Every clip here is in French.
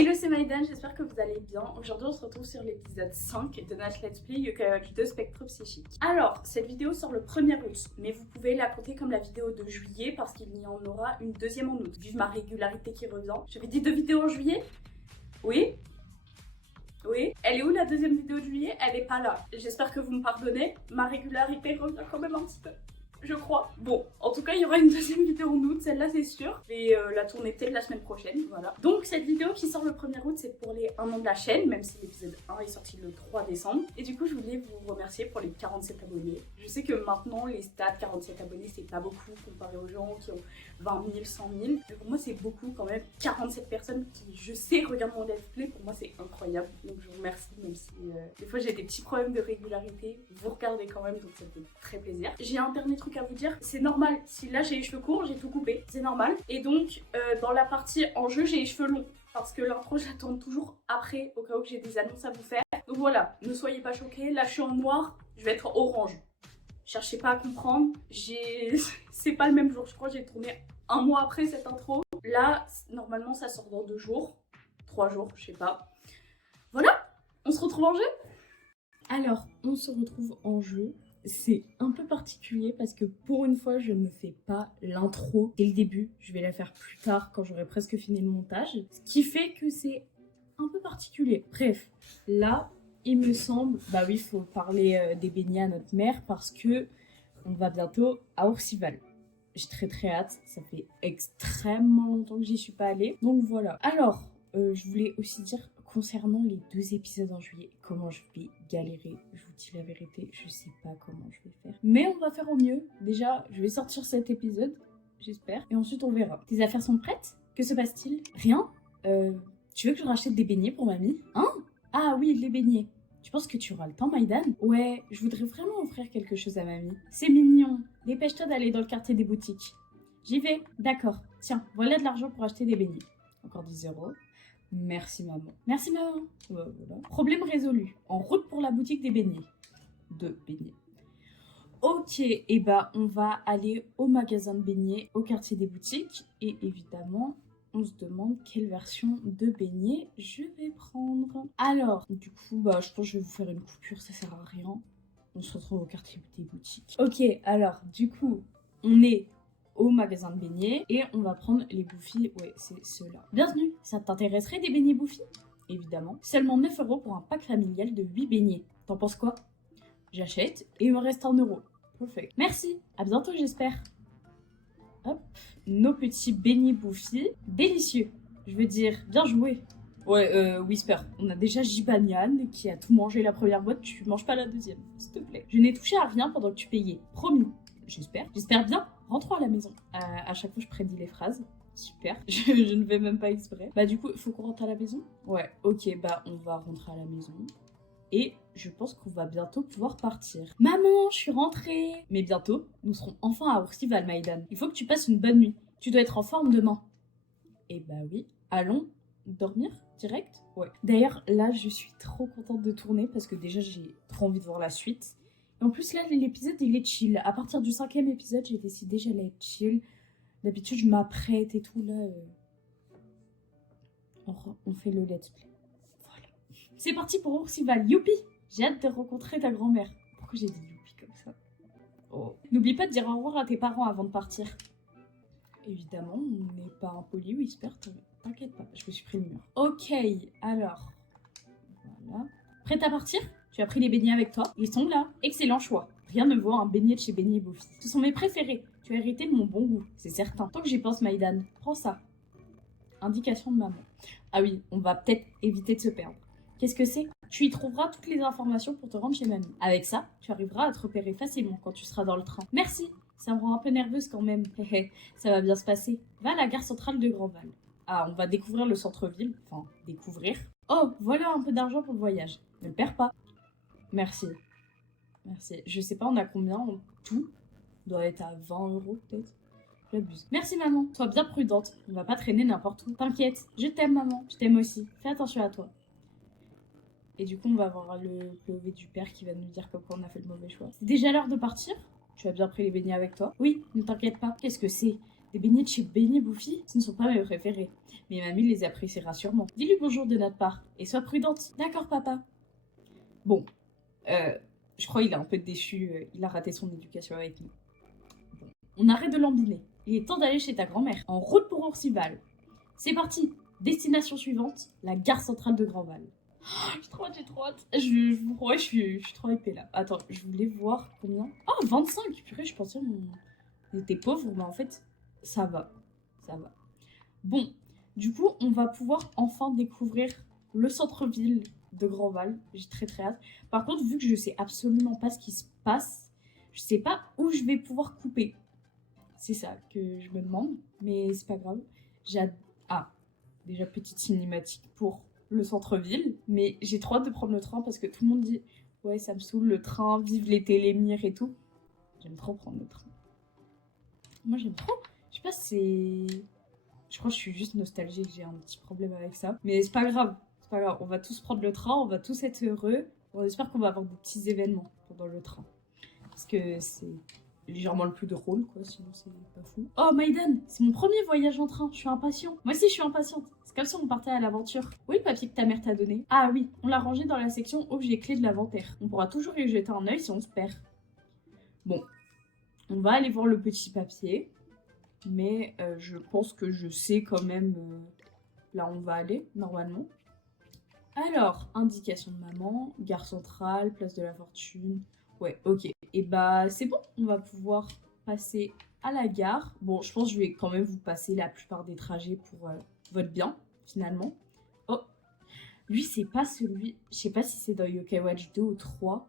Hello, c'est Maïdan, j'espère que vous allez bien. Aujourd'hui, on se retrouve sur l'épisode 5 de notre Let's Play Yokai-Watch 2 Spectre Psychique. Alors, cette vidéo sort le 1er août, mais vous pouvez la compter comme la vidéo de juillet parce qu'il y en aura une deuxième en août. Vive ma régularité qui revient. J'avais dit 2 vidéos en juillet? Oui. Oui. Elle est où la deuxième vidéo de juillet? Elle est pas là. J'espère que vous me pardonnez. Ma régularité revient quand même un petit peu. Je crois. Bon, en tout cas, il y aura une deuxième vidéo en août, celle-là c'est sûr. Et la tournée peut-être la semaine prochaine, voilà. Donc cette vidéo qui sort le 1er août, c'est pour les 1 an de la chaîne, même si l'épisode 1 est sorti le 3 décembre. Et du coup, je voulais vous remercier pour les 47 abonnés. Je sais que maintenant, les stats 47 abonnés, c'est pas beaucoup comparé aux gens qui ont 20 000, 100 000. Mais pour moi, c'est beaucoup quand même. 47 personnes qui, je sais, regardent mon let's play, pour moi, c'est incroyable. Donc je vous remercie, même si des fois j'ai des petits problèmes de régularité. Vous regardez quand même, donc ça me fait très plaisir. J'ai un dernier truc à vous dire, c'est normal, si là j'ai les cheveux courts, j'ai tout coupé, c'est normal. Et donc dans la partie en jeu, j'ai les cheveux longs parce que l'intro je la tourne toujours après au cas où j'ai des annonces à vous faire. Donc voilà, ne soyez pas choqués, là je suis en noir, je vais être orange. Cherchez pas à comprendre, c'est pas le même jour, je crois que j'ai tourné un mois après cette intro. Là, normalement ça sort dans 2 jours, 3 jours, je sais pas. Voilà, on se retrouve en jeu. Alors, on se retrouve en jeu. C'est un peu particulier parce que pour une fois, je ne fais pas l'intro dès le début. Je vais la faire plus tard quand j'aurai presque fini le montage. Ce qui fait que c'est un peu particulier. Bref, là, il me semble... Bah oui, il faut parler des beignets à notre mère parce que on va bientôt à Oursival. J'ai très hâte. Ça fait extrêmement longtemps que j'y suis pas allée. Donc voilà. Alors, je voulais aussi dire... Concernant les 2 épisodes en juillet, comment je vais galérer, je vous dis la vérité, je sais pas comment je vais faire. Mais on va faire au mieux. Déjà, je vais sortir cet épisode, j'espère, et ensuite on verra. Tes affaires sont prêtes? Que se passe-t-il? Rien? Tu veux que je rachète des beignets pour mamie? Hein? Ah oui, les beignets. Tu penses que tu auras le temps, Maïdan? Ouais, je voudrais vraiment offrir quelque chose à mamie. C'est mignon. Dépêche-toi d'aller dans le quartier des boutiques. J'y vais. D'accord. Tiens, voilà de l'argent pour acheter des beignets. Encore 10 €. Merci maman. Merci maman. Voilà. Problème résolu. En route pour la boutique des beignets. De beignets. Ok, et bah on va aller au magasin de beignets, au quartier des boutiques. Et évidemment, on se demande quelle version de beignets je vais prendre. Alors, du coup, bah je pense que je vais vous faire une coupure, ça sert à rien. On se retrouve au quartier des boutiques. Ok, alors du coup, on est au magasin de beignets et on va prendre les bouffis. Ouais, c'est ceux-là. Bienvenue, ça t'intéresserait des beignets bouffis? Évidemment. Seulement 9 € pour un pack familial de 8 beignets. T'en penses quoi? J'achète et il me reste 1 €. Perfect. Merci, à bientôt j'espère. Hop, nos petits beignets bouffis. Délicieux. Je veux dire, bien joué. Ouais, Whisper, on a déjà Jibanian qui a tout mangé la première boîte, tu manges pas la deuxième, s'il te plaît. Je n'ai touché à rien pendant que tu payais, promis. J'espère bien. Rentrons à la maison. À chaque fois, je prédis les phrases. Super. Je ne vais même pas exprès. Bah du coup, il faut qu'on rentre à la maison? Ouais, ok, bah on va rentrer à la maison. Et je pense qu'on va bientôt pouvoir partir. Maman, je suis rentrée. Mais bientôt, nous serons enfin à Oursival, Maïdan. Il faut que tu passes une bonne nuit. Tu dois être en forme demain. Eh bah oui. Allons dormir direct? Ouais. D'ailleurs, là, je suis trop contente de tourner parce que déjà, j'ai trop envie de voir la suite. En plus, là, l'épisode, il est chill. À partir du 5e épisode, j'ai décidé j'allais être chill. D'habitude, je m'apprête et tout. Là, on fait le let's play. Voilà. C'est parti pour Oursival. Youpi! J'ai hâte de rencontrer ta grand-mère. Pourquoi j'ai dit youpi comme ça? Oh. N'oublie pas de dire au revoir à tes parents avant de partir. Évidemment, on n'est pas impoli, Whisper. T'inquiète pas, je me suis pris le mur. Ok, alors. Voilà. Prête à partir? Tu as pris les beignets avec toi? Ils sont là. Excellent choix. Rien ne vaut un beignet de chez Beignet Bouffis. Ce sont mes préférés. Tu as hérité de mon bon goût, c'est certain. Tant que j'y pense, Maïdan, prends ça. Indication de maman. Ah oui, on va peut-être éviter de se perdre. Qu'est-ce que c'est? Tu y trouveras toutes les informations pour te rendre chez mamie. Avec ça, tu arriveras à te repérer facilement quand tu seras dans le train. Merci. Ça me rend un peu nerveuse quand même. Ça va bien se passer. Va à la gare centrale de Grandval. Ah, on va découvrir le centre-ville. Enfin, découvrir. Oh, voilà un peu d'argent pour le voyage. Ne le perds pas. Merci. Merci. Je sais pas, on a combien en tout? On doit être à 20 € peut-être. J'abuse. Merci maman. Sois bien prudente. On va pas traîner n'importe où. T'inquiète. Je t'aime maman. Je t'aime aussi. Fais attention à toi. Et du coup, on va avoir le POV du père qui va nous dire comme quoi on a fait le mauvais choix. C'est déjà l'heure de partir? Tu as bien pris les beignets avec toi? Oui, ne t'inquiète pas. Qu'est-ce que c'est? Des beignets de chez Beignet Bouffi, ce ne sont pas mes préférés. Mais mamie les appréciera sûrement. Dis-lui bonjour de notre part et sois prudente. D'accord, papa. Bon, je crois qu'il est un peu déçu. Il a raté son éducation avec nous. Bon, on arrête de lambiner. Il est temps d'aller chez ta grand-mère. En route pour Ourcival. C'est parti. Destination suivante, la gare centrale de Grandval. Oh, j'ai trop hâte. Je suis trop hypée là. Attends, je voulais voir combien. Oh, 25. Purée, je pensais on était pauvres, mais en fait, ça va. Ça va. Bon, du coup, on va pouvoir enfin découvrir le centre-ville de Grandval. J'ai très hâte. Par contre, vu que je sais absolument pas ce qui se passe, je sais pas où je vais pouvoir couper. C'est ça que je me demande, mais c'est pas grave. Ah, déjà petite cinématique pour le centre-ville, mais j'ai trop hâte de prendre le train parce que tout le monde dit ouais, ça me saoule le train, vive les télémires et tout. J'aime trop prendre le train. Moi j'aime trop. Je sais pas si c'est... Je crois que je suis juste nostalgique, j'ai un petit problème avec ça. Mais c'est pas grave, c'est pas grave. On va tous prendre le train, on va tous être heureux. On espère qu'on va avoir des petits événements pendant le train. Parce que c'est légèrement le plus drôle, quoi, sinon c'est pas fou. Oh, Maïdan, c'est mon premier voyage en train, je suis impatient. Moi aussi, je suis impatiente. C'est comme si on partait à l'aventure. Où est le papier que ta mère t'a donné? Ah oui, on l'a rangé dans la section objets clés de l'inventaire. On pourra toujours y jeter un œil si on se perd. Bon, on va aller voir le petit papier. Mais je pense que je sais quand même là où on va aller, normalement. Alors, indication de maman, gare centrale, place de la fortune. Ouais, ok. Et bah, c'est bon, on va pouvoir passer à la gare. Bon, je pense que je vais quand même vous passer la plupart des trajets pour votre bien, finalement. Oh, lui, c'est pas celui... Je sais pas si c'est dans Yokai Watch 2 ou 3,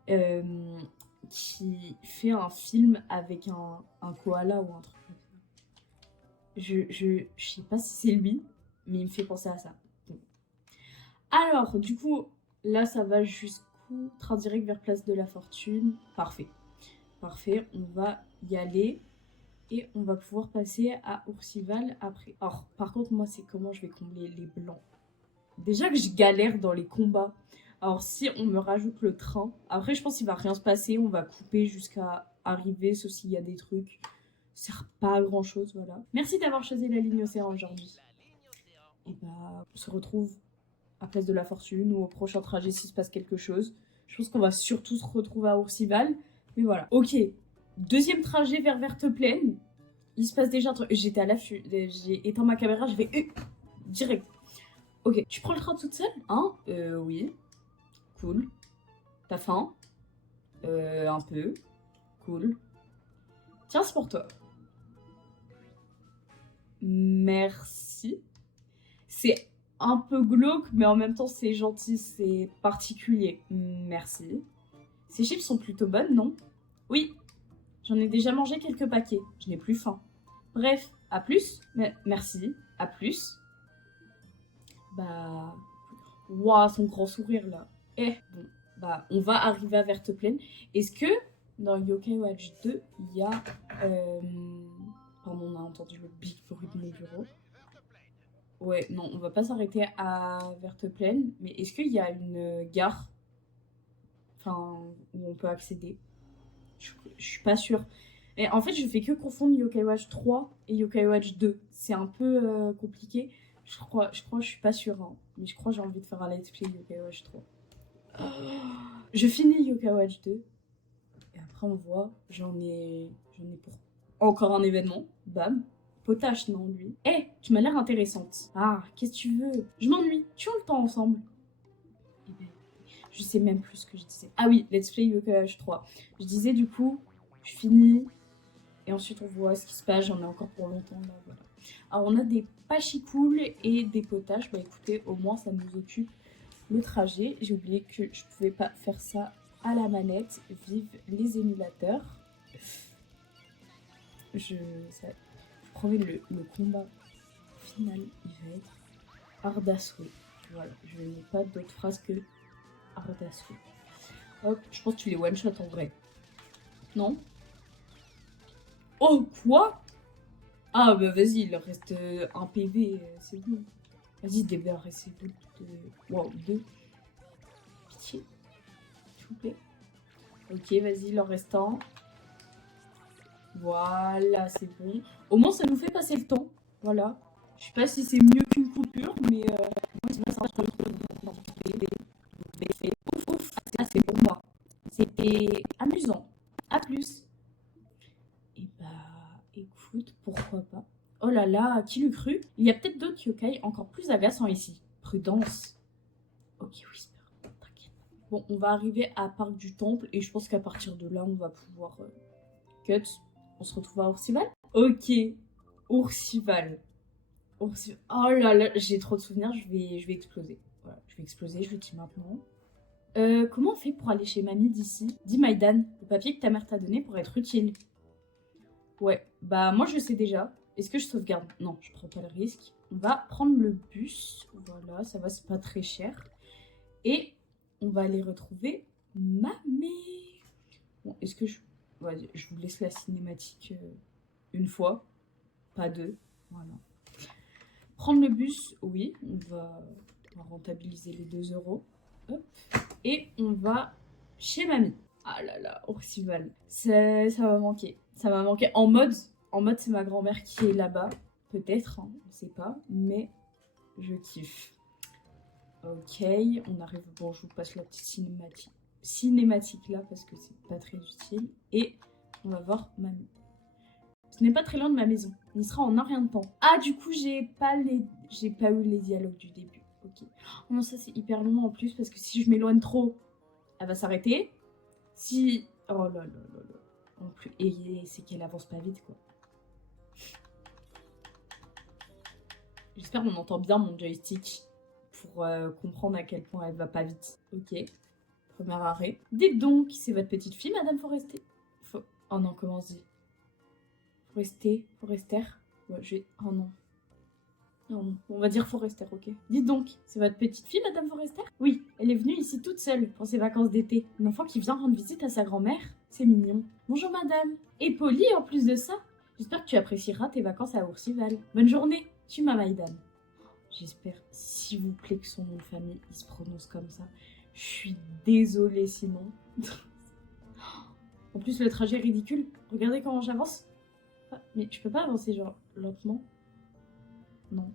qui fait un film avec un koala ou un truc. Je sais pas si c'est lui, mais il me fait penser à ça. Bon. Alors, du coup, là, ça va jusqu'où? Train direct vers Place de la Fortune. Parfait. Parfait, on va y aller. Et on va pouvoir passer à Ourcival après. Alors, par contre, moi, c'est comment je vais combler les blancs. Déjà que je galère dans les combats. Alors, si on me rajoute le train... Après, je pense qu'il va rien se passer. On va couper jusqu'à arriver, sauf s'il y a des trucs... Ça sert pas à grand chose, voilà. Merci d'avoir choisi la ligne océan aujourd'hui. Et bah, on se retrouve à Place de la Fortune ou au prochain trajet s'il se passe quelque chose. Je pense qu'on va surtout se retrouver à Ourcival. Mais voilà. Ok. Deuxième trajet vers Verte-Plaine. Il se passe déjà un truc. J'étais à l'affût. J'ai éteint ma caméra, je vais direct. Ok. Tu prends le train toute seule? Hein? Oui. Cool. T'as faim? Un peu. Cool. Tiens, c'est pour toi. Merci. C'est un peu glauque, mais en même temps, c'est gentil, c'est particulier. Merci. Ces chips sont plutôt bonnes, non? Oui. J'en ai déjà mangé quelques paquets. Je n'ai plus faim. Bref, à plus. Merci. À plus. Bah... Waouh, son grand sourire, là. Bon. Bah, on va arriver à Verte-Plaine. Est-ce que, dans Yokai Watch 2, il y a... Pardon, on a entendu le big bruit de mon bureau. Ouais, non, on va pas s'arrêter à Verte-Plaine, mais est-ce qu'il y a une gare, enfin, où on peut accéder? Je suis pas sûre. Et en fait, je fais que confondre Yokai Watch 3 et Yokai Watch 2. C'est un peu compliqué. Je crois, je suis pas sûre, hein, mais je crois que j'ai envie de faire un let's play Yokai Watch 3. Je finis Yokai Watch 2. Et après, on voit, j'en ai pour encore un événement. Bam. Potache, non, lui. Hé, tu m'as l'air intéressante. Ah, qu'est-ce que tu veux? Je m'ennuie. Tuons le temps ensemble. Eh ben, je sais même plus ce que je disais. Ah oui, let's play Yokai Watch 3. Je disais du coup, je finis. Et ensuite, on voit ce qui se passe. J'en ai encore pour longtemps, là, voilà. Alors, on a des pachicoules et des potaches. Bah écoutez, au moins, ça nous occupe le trajet. J'ai oublié que je pouvais pas faire ça à la manette. Vive les émulateurs. Je promets, le combat final, il va être hard à souhait. Voilà, je n'ai pas d'autre phrase que hard à souhait. Hop, je pense que tu les one-shot en vrai. Non? Oh, quoi? Ah, bah vas-y, il leur reste un PV, c'est bon. Vas-y, débarrassez-vous de... Wow, 2. Pitié. S'il vous plaît. Ok, vas-y, il en reste un. Voilà, c'est bon. Au moins, ça nous fait passer le temps. Voilà. Je sais pas si c'est mieux qu'une coupure, mais moi, c'est pas ça. Ouf, ouf. Ah, c'est pour moi. C'était amusant. À plus. Et bah, écoute, pourquoi pas. Oh là là, qui l'eût cru? Il y a peut-être d'autres yokai encore plus agaçants ici. Prudence. Ok, Whisper, t'inquiète. Bon, on va arriver à Parc du Temple et je pense qu'à partir de là, on va pouvoir cut. On se retrouve à Oursival. Ok, Oursival. Oh là là, j'ai trop de souvenirs, je vais exploser. Voilà, je vais exploser, je le dis maintenant. Comment on fait pour aller chez mamie d'ici? Dis Maïdan, le papier que ta mère t'a donné pourrait être utile. Ouais, bah moi je sais déjà. Est-ce que je sauvegarde? Non, je prends pas le risque. On va prendre le bus. Voilà, ça va, c'est pas très cher. Et on va aller retrouver mamie. Bon, est-ce que je... Ouais, je vous laisse la cinématique une fois, pas deux. Voilà. Prendre le bus, oui, on va rentabiliser les 2 euros. Hop. Et on va chez mamie. Ah là là, Orcival. Ça m'a manqué. Ça m'a manqué. En mode c'est ma grand-mère qui est là-bas. Peut-être, hein, on sait pas. Mais je kiffe. Ok, on arrive. Bon, je vous passe la petite cinématique là parce que c'est pas très utile. Et on va voir mamie. Ce n'est pas très loin de ma maison. On y sera en un rien de temps. Ah, du coup, j'ai pas eu les dialogues du début. Ok. Oh non, ça c'est hyper long en plus parce que si je m'éloigne trop, elle va s'arrêter. Si... Oh là là là là. En plus... Et c'est qu'elle avance pas vite, quoi. J'espère qu'on entend bien mon joystick pour comprendre à quel point elle va pas vite. Ok. Premier arrêt. Dites donc, c'est votre petite fille, Madame Forester. Oh non, comment on se dit? Forester. Ouais, oh non. Non, on va dire Forester, ok. Dites donc, c'est votre petite fille, Madame Forester? Oui, elle est venue ici toute seule pour ses vacances d'été. Une enfant qui vient rendre visite à sa grand-mère. C'est mignon. Bonjour, madame. Et polie en plus de ça. J'espère que tu apprécieras tes vacances à Oursival. Bonne journée. Tu m'as Maïdan. J'espère, s'il vous plaît, que son nom de famille, il se prononce comme ça. Je suis désolée sinon. En plus, le trajet est ridicule. Regardez comment j'avance. Ah, mais je peux pas avancer genre lentement. Non.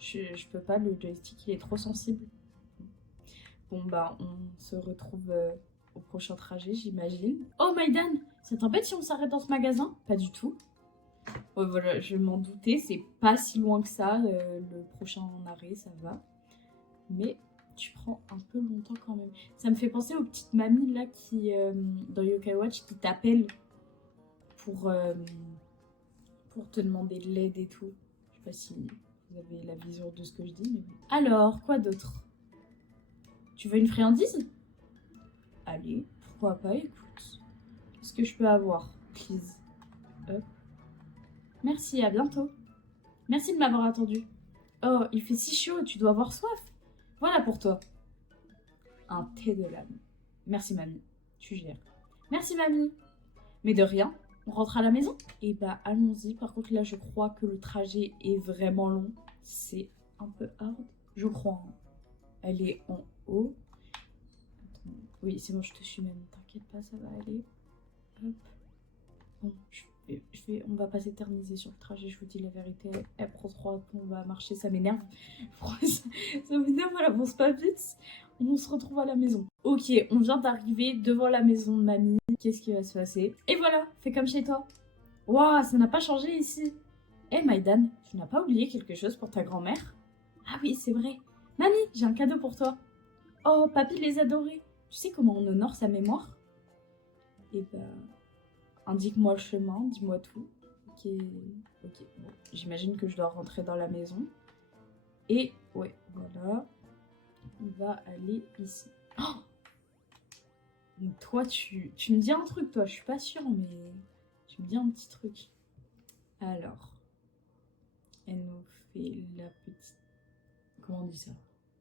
Je peux pas, le joystick il est trop sensible. Bon bah on se retrouve au prochain trajet j'imagine. Oh Maïdan, ça t'embête si on s'arrête dans ce magasin? Pas du tout. Oh, voilà, je m'en doutais, c'est pas si loin que ça, le prochain arrêt ça va. Mais tu prends un peu longtemps quand même. Ça me fait penser aux petites mamies là qui, dans Yokai Watch, qui t'appellent pour te demander de l'aide et tout. Je sais pas si vous avez la vision de ce que je dis. Mais... Alors, quoi d'autre? Tu veux une friandise? Allez, pourquoi pas, écoute. Qu'est-ce que je peux avoir? Please. Hop. Merci, à bientôt. Merci de m'avoir attendu. Oh, il fait si chaud, tu dois avoir soif. Voilà pour toi. Un thé de l'âme. Merci, mamie. Tu gères. Merci, mamie. Mais de rien. On rentre à la maison? Eh bah, allons-y. Par contre, là, je crois que le trajet est vraiment long. C'est un peu hard. Je crois. Hein. Elle est en haut. Attends. Oui, c'est bon, je te suis même. T'inquiète pas, ça va aller. Hop. Bon, on va pas s'éterniser sur le trajet, je vous dis la vérité. Elle prend 3 qu'on va marcher, ça m'énerve. Ça m'énerve, elle avance pas vite. On se retrouve à la maison. Ok, on vient d'arriver devant la maison de mamie. Qu'est-ce qui va se passer? Et voilà, fais comme chez toi. Waouh, ça n'a pas changé ici. Eh Maïdan, tu n'as pas oublié quelque chose pour ta grand-mère? Ah oui, c'est vrai. Mamie, j'ai un cadeau pour toi. Oh, papy les adorait. Tu sais comment on honore sa mémoire? Et bah... Indique-moi le chemin, dis-moi tout. Ok, ok. Bon, j'imagine que je dois rentrer dans la maison. Et ouais, voilà. On va aller ici. Oh, donc toi, tu me dis un truc, toi. Je suis pas sûre, mais tu me dis un petit truc. Alors, elle nous fait la petite... Comment on dit ça?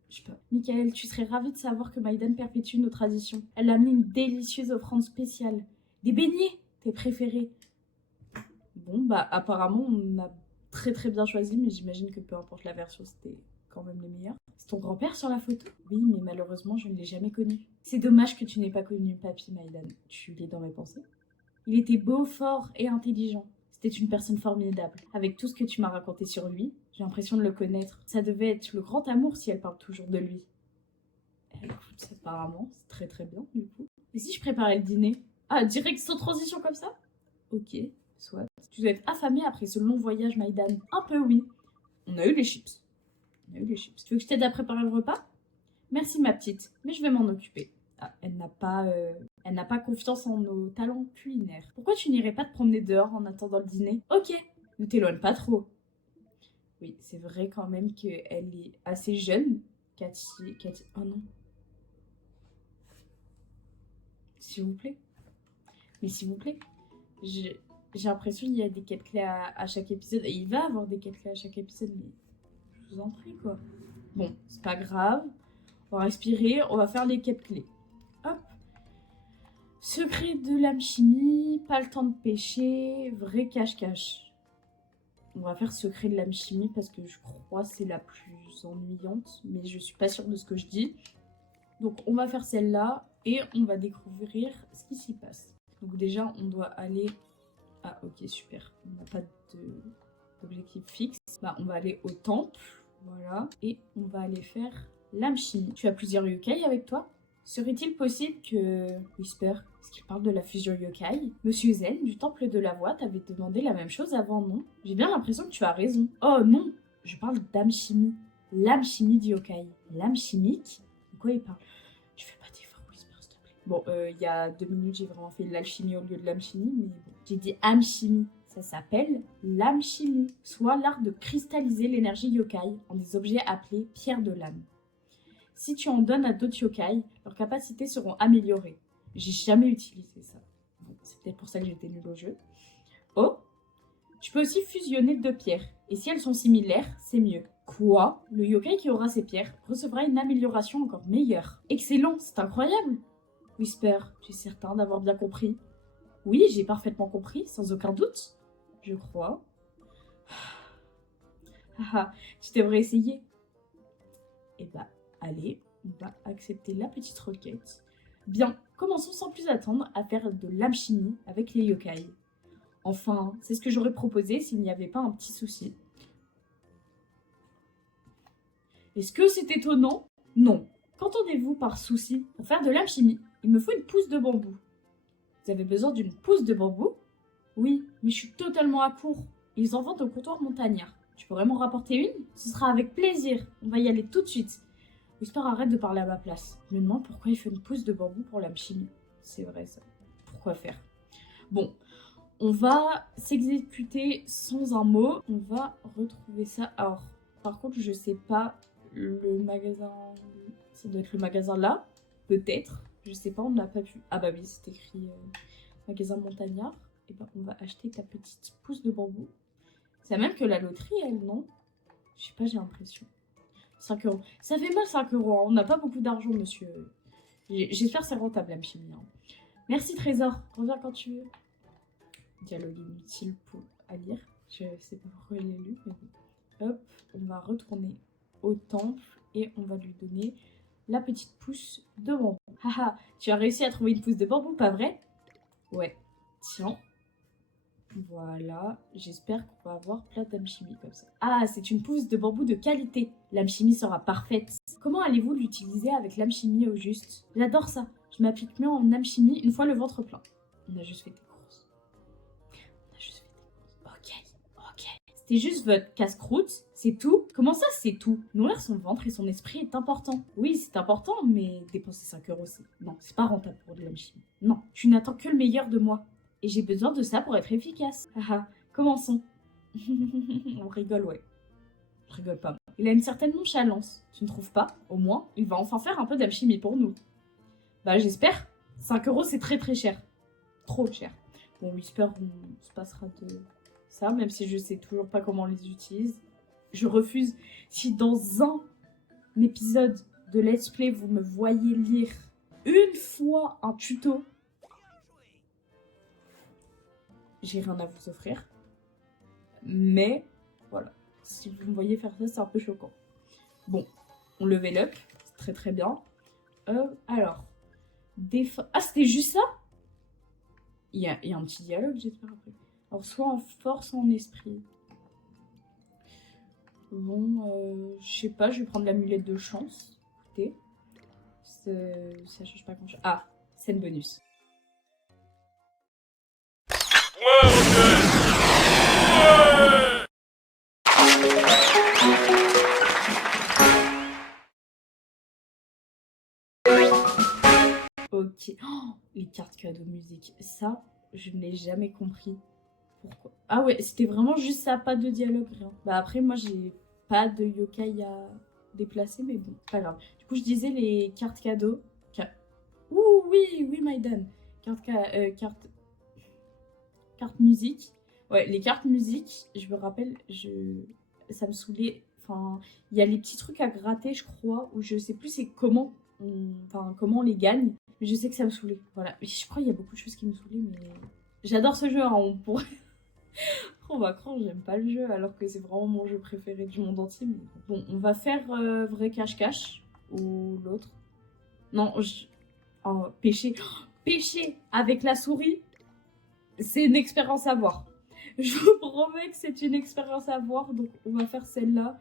Je sais pas. Michael, tu serais ravi de savoir que Maïdan perpétue nos traditions. Elle a amené une délicieuse offrande spéciale. Des beignets, tes préférés. Bon, bah apparemment, on a très très bien choisi, mais j'imagine que peu importe la version, c'était quand même les meilleurs. C'est ton grand-père sur la photo? Oui, mais malheureusement, je ne l'ai jamais connu. C'est dommage que tu n'aies pas connu Papy Maïdan. Tu l'es dans mes pensées. Il était beau, fort et intelligent. C'était une personne formidable. Avec tout ce que tu m'as raconté sur lui, j'ai l'impression de le connaître. Ça devait être le grand amour si elle parle toujours de lui. Écoute, apparemment, c'est très très bien du coup. Et si je préparais le dîner? Ah, direct sans transition comme ça? Ok, soit. Tu dois être affamé après ce long voyage, Maïdan. Un peu, oui. On a eu les chips. Tu veux que je t'aide à préparer le repas? Merci, ma petite, mais je vais m'en occuper. Ah, elle n'a pas confiance en nos talents culinaires. Pourquoi tu n'irais pas te promener dehors en attendant le dîner? Ok, ne t'éloigne pas trop. Oui, c'est vrai quand même qu'elle est assez jeune. Cathy... Oh non. S'il vous plaît. Mais s'il vous plaît. J'ai l'impression qu'il y a des quêtes clés à chaque épisode. Et il va avoir des quêtes clés à chaque épisode, mais je vous en prie, quoi. Bon, c'est pas grave. On va respirer, on va faire les quêtes clés. Hop. Secret de l'âme chimie, pas le temps de pêcher, vrai cache-cache. On va faire secret de l'âme chimie parce que je crois que c'est la plus ennuyante, mais je suis pas sûre de ce que je dis. Donc on va faire celle-là et on va découvrir ce qui s'y passe. Donc déjà on doit aller... Ah ok super, on n'a pas d'objectif fixe. Bah, on va aller au temple, voilà, et on va aller faire l'âme chimie. Tu as plusieurs yokai avec toi? Serait-il possible que... Whisper, est-ce qu'il parle de la fusion yokai? Monsieur Zen, du temple de la voix, t'avait demandé la même chose avant, non? J'ai bien l'impression que tu as raison. Oh non, je parle d'âme chimie. L'âme chimie du yokai. L'âme chimique? De quoi il parle? Tu fais pas d'effort, Whisper, s'il te plaît. Bon, il y a 2 minutes, j'ai vraiment fait l'alchimie au lieu de l'âme chimie, mais bon. J'ai dit âme chimie. Ça s'appelle l'âme chimie, soit l'art de cristalliser l'énergie yokai en des objets appelés pierres de l'âme. Si tu en donnes à d'autres yokai, leurs capacités seront améliorées. J'ai jamais utilisé ça. Bon, c'est peut-être pour ça que j'étais nulle au jeu. Oh, tu peux aussi fusionner 2 pierres. Et si elles sont similaires, c'est mieux. Quoi? Le yokai qui aura ces pierres recevra une amélioration encore meilleure. Excellent, c'est incroyable. Whisper, tu es certain d'avoir bien compris? Oui, j'ai parfaitement compris, sans aucun doute. Je crois. Ah, tu devrais essayer. Eh bah, allez, on va accepter la petite requête. Bien, commençons sans plus attendre à faire de l'alchimie avec les yokai. Enfin, c'est ce que j'aurais proposé s'il n'y avait pas un petit souci. Est-ce que c'est étonnant? Non. Qu'entendez-vous par souci? Pour faire de l'alchimie, il me faut une pousse de bambou. Vous avez besoin d'une pousse de bambou? Oui, mais je suis totalement à court. Ils en vendent au comptoir montagnard. Tu pourrais m'en rapporter une? Ce sera avec plaisir. On va y aller tout de suite. Whisper arrête de parler à ma place. Je me demande pourquoi il fait une pousse de bambou pour l'alchimie. C'est vrai ça. Pourquoi faire? Bon, on va s'exécuter sans un mot. On va retrouver ça. Alors, par contre, je sais pas le magasin. Ça doit être le magasin là. Peut-être. Je sais pas, on n'a pas pu. Ah bah oui, c'est écrit magasin montagnard. Et ben, on va acheter ta petite pousse de bambou. C'est même que la loterie, elle, non? Je sais pas, j'ai l'impression. 5 €. Ça fait mal 5 €, hein. On n'a pas beaucoup d'argent, monsieur. J'espère que c'est rentable, la chimie. Hein. Merci, Trésor. Reviens quand tu veux. Dialogue inutile à lire. Je sais pas pourquoi il est lu, mais bon. Hop, on va retourner au temple et on va lui donner la petite pousse de bambou. Haha, tu as réussi à trouver une pousse de bambou, pas vrai? Ouais. Tiens. Voilà, j'espère qu'on va avoir plein d'alchimie comme ça. Ah, c'est une pousse de bambou de qualité. L'alchimie sera parfaite. Comment allez-vous l'utiliser avec l'alchimie au juste? J'adore ça. Je m'applique mieux en alchimie une fois le ventre plein. On a juste fait des courses. Ok. C'était juste votre casse-croûte, c'est tout? Comment ça, c'est tout? Nourrir son ventre et son esprit est important. Oui, c'est important, mais dépenser 5 € c'est... Non, c'est pas rentable pour de l'alchimie. Non, tu n'attends que le meilleur de moi. Et j'ai besoin de ça pour être efficace. Haha, commençons. On rigole, ouais. Je rigole pas. Il a une certaine nonchalance, tu ne trouves pas? Au moins, il va enfin faire un peu d'alchimie pour nous. Bah, j'espère. 5 € c'est très très cher. Trop cher. Bon, Whisper, on se passera de ça, même si je sais toujours pas comment on les utilise. Je refuse. Si dans un épisode de Let's Play, vous me voyez lire une fois un tuto, j'ai rien à vous offrir. Mais, voilà. Si vous me voyez faire ça, c'est un peu choquant. Bon, on level up. C'est très très bien. Alors. Ah, c'était juste ça? il y a un petit dialogue, j'espère, après. Alors, soit en force, soit en esprit. Bon, je sais pas, je vais prendre l'amulette de chance. Écoutez, ça change pas grand-chose. Ah, scène bonus. Ok. Oh, les cartes cadeaux musique. Ça, je ne l'ai jamais compris. Pourquoi? Ah ouais, c'était vraiment juste ça, pas de dialogue, rien. Bah après, moi, j'ai pas de yokai à déplacer, mais bon, pas grave. Du coup, je disais les cartes cadeaux. Ouh, oui, oui, Maïdan. Carte musique. Ouais, les cartes musique, je me rappelle, ça me saoulait. Enfin, il y a les petits trucs à gratter, je crois, ou je sais plus c'est comment on les gagne. Mais je sais que ça me saoulait. Voilà. Je crois qu'il y a beaucoup de choses qui me saoulaient, mais j'adore ce jeu. Hein, on pourrait. On va croire, j'aime pas le jeu, alors que c'est vraiment mon jeu préféré du monde entier. Mais bon, on va faire vrai cache-cache ou l'autre. Non, oh, pêcher. Oh, pêcher avec la souris, c'est une expérience à voir. Je vous promets que c'est une expérience à voir, donc on va faire celle-là.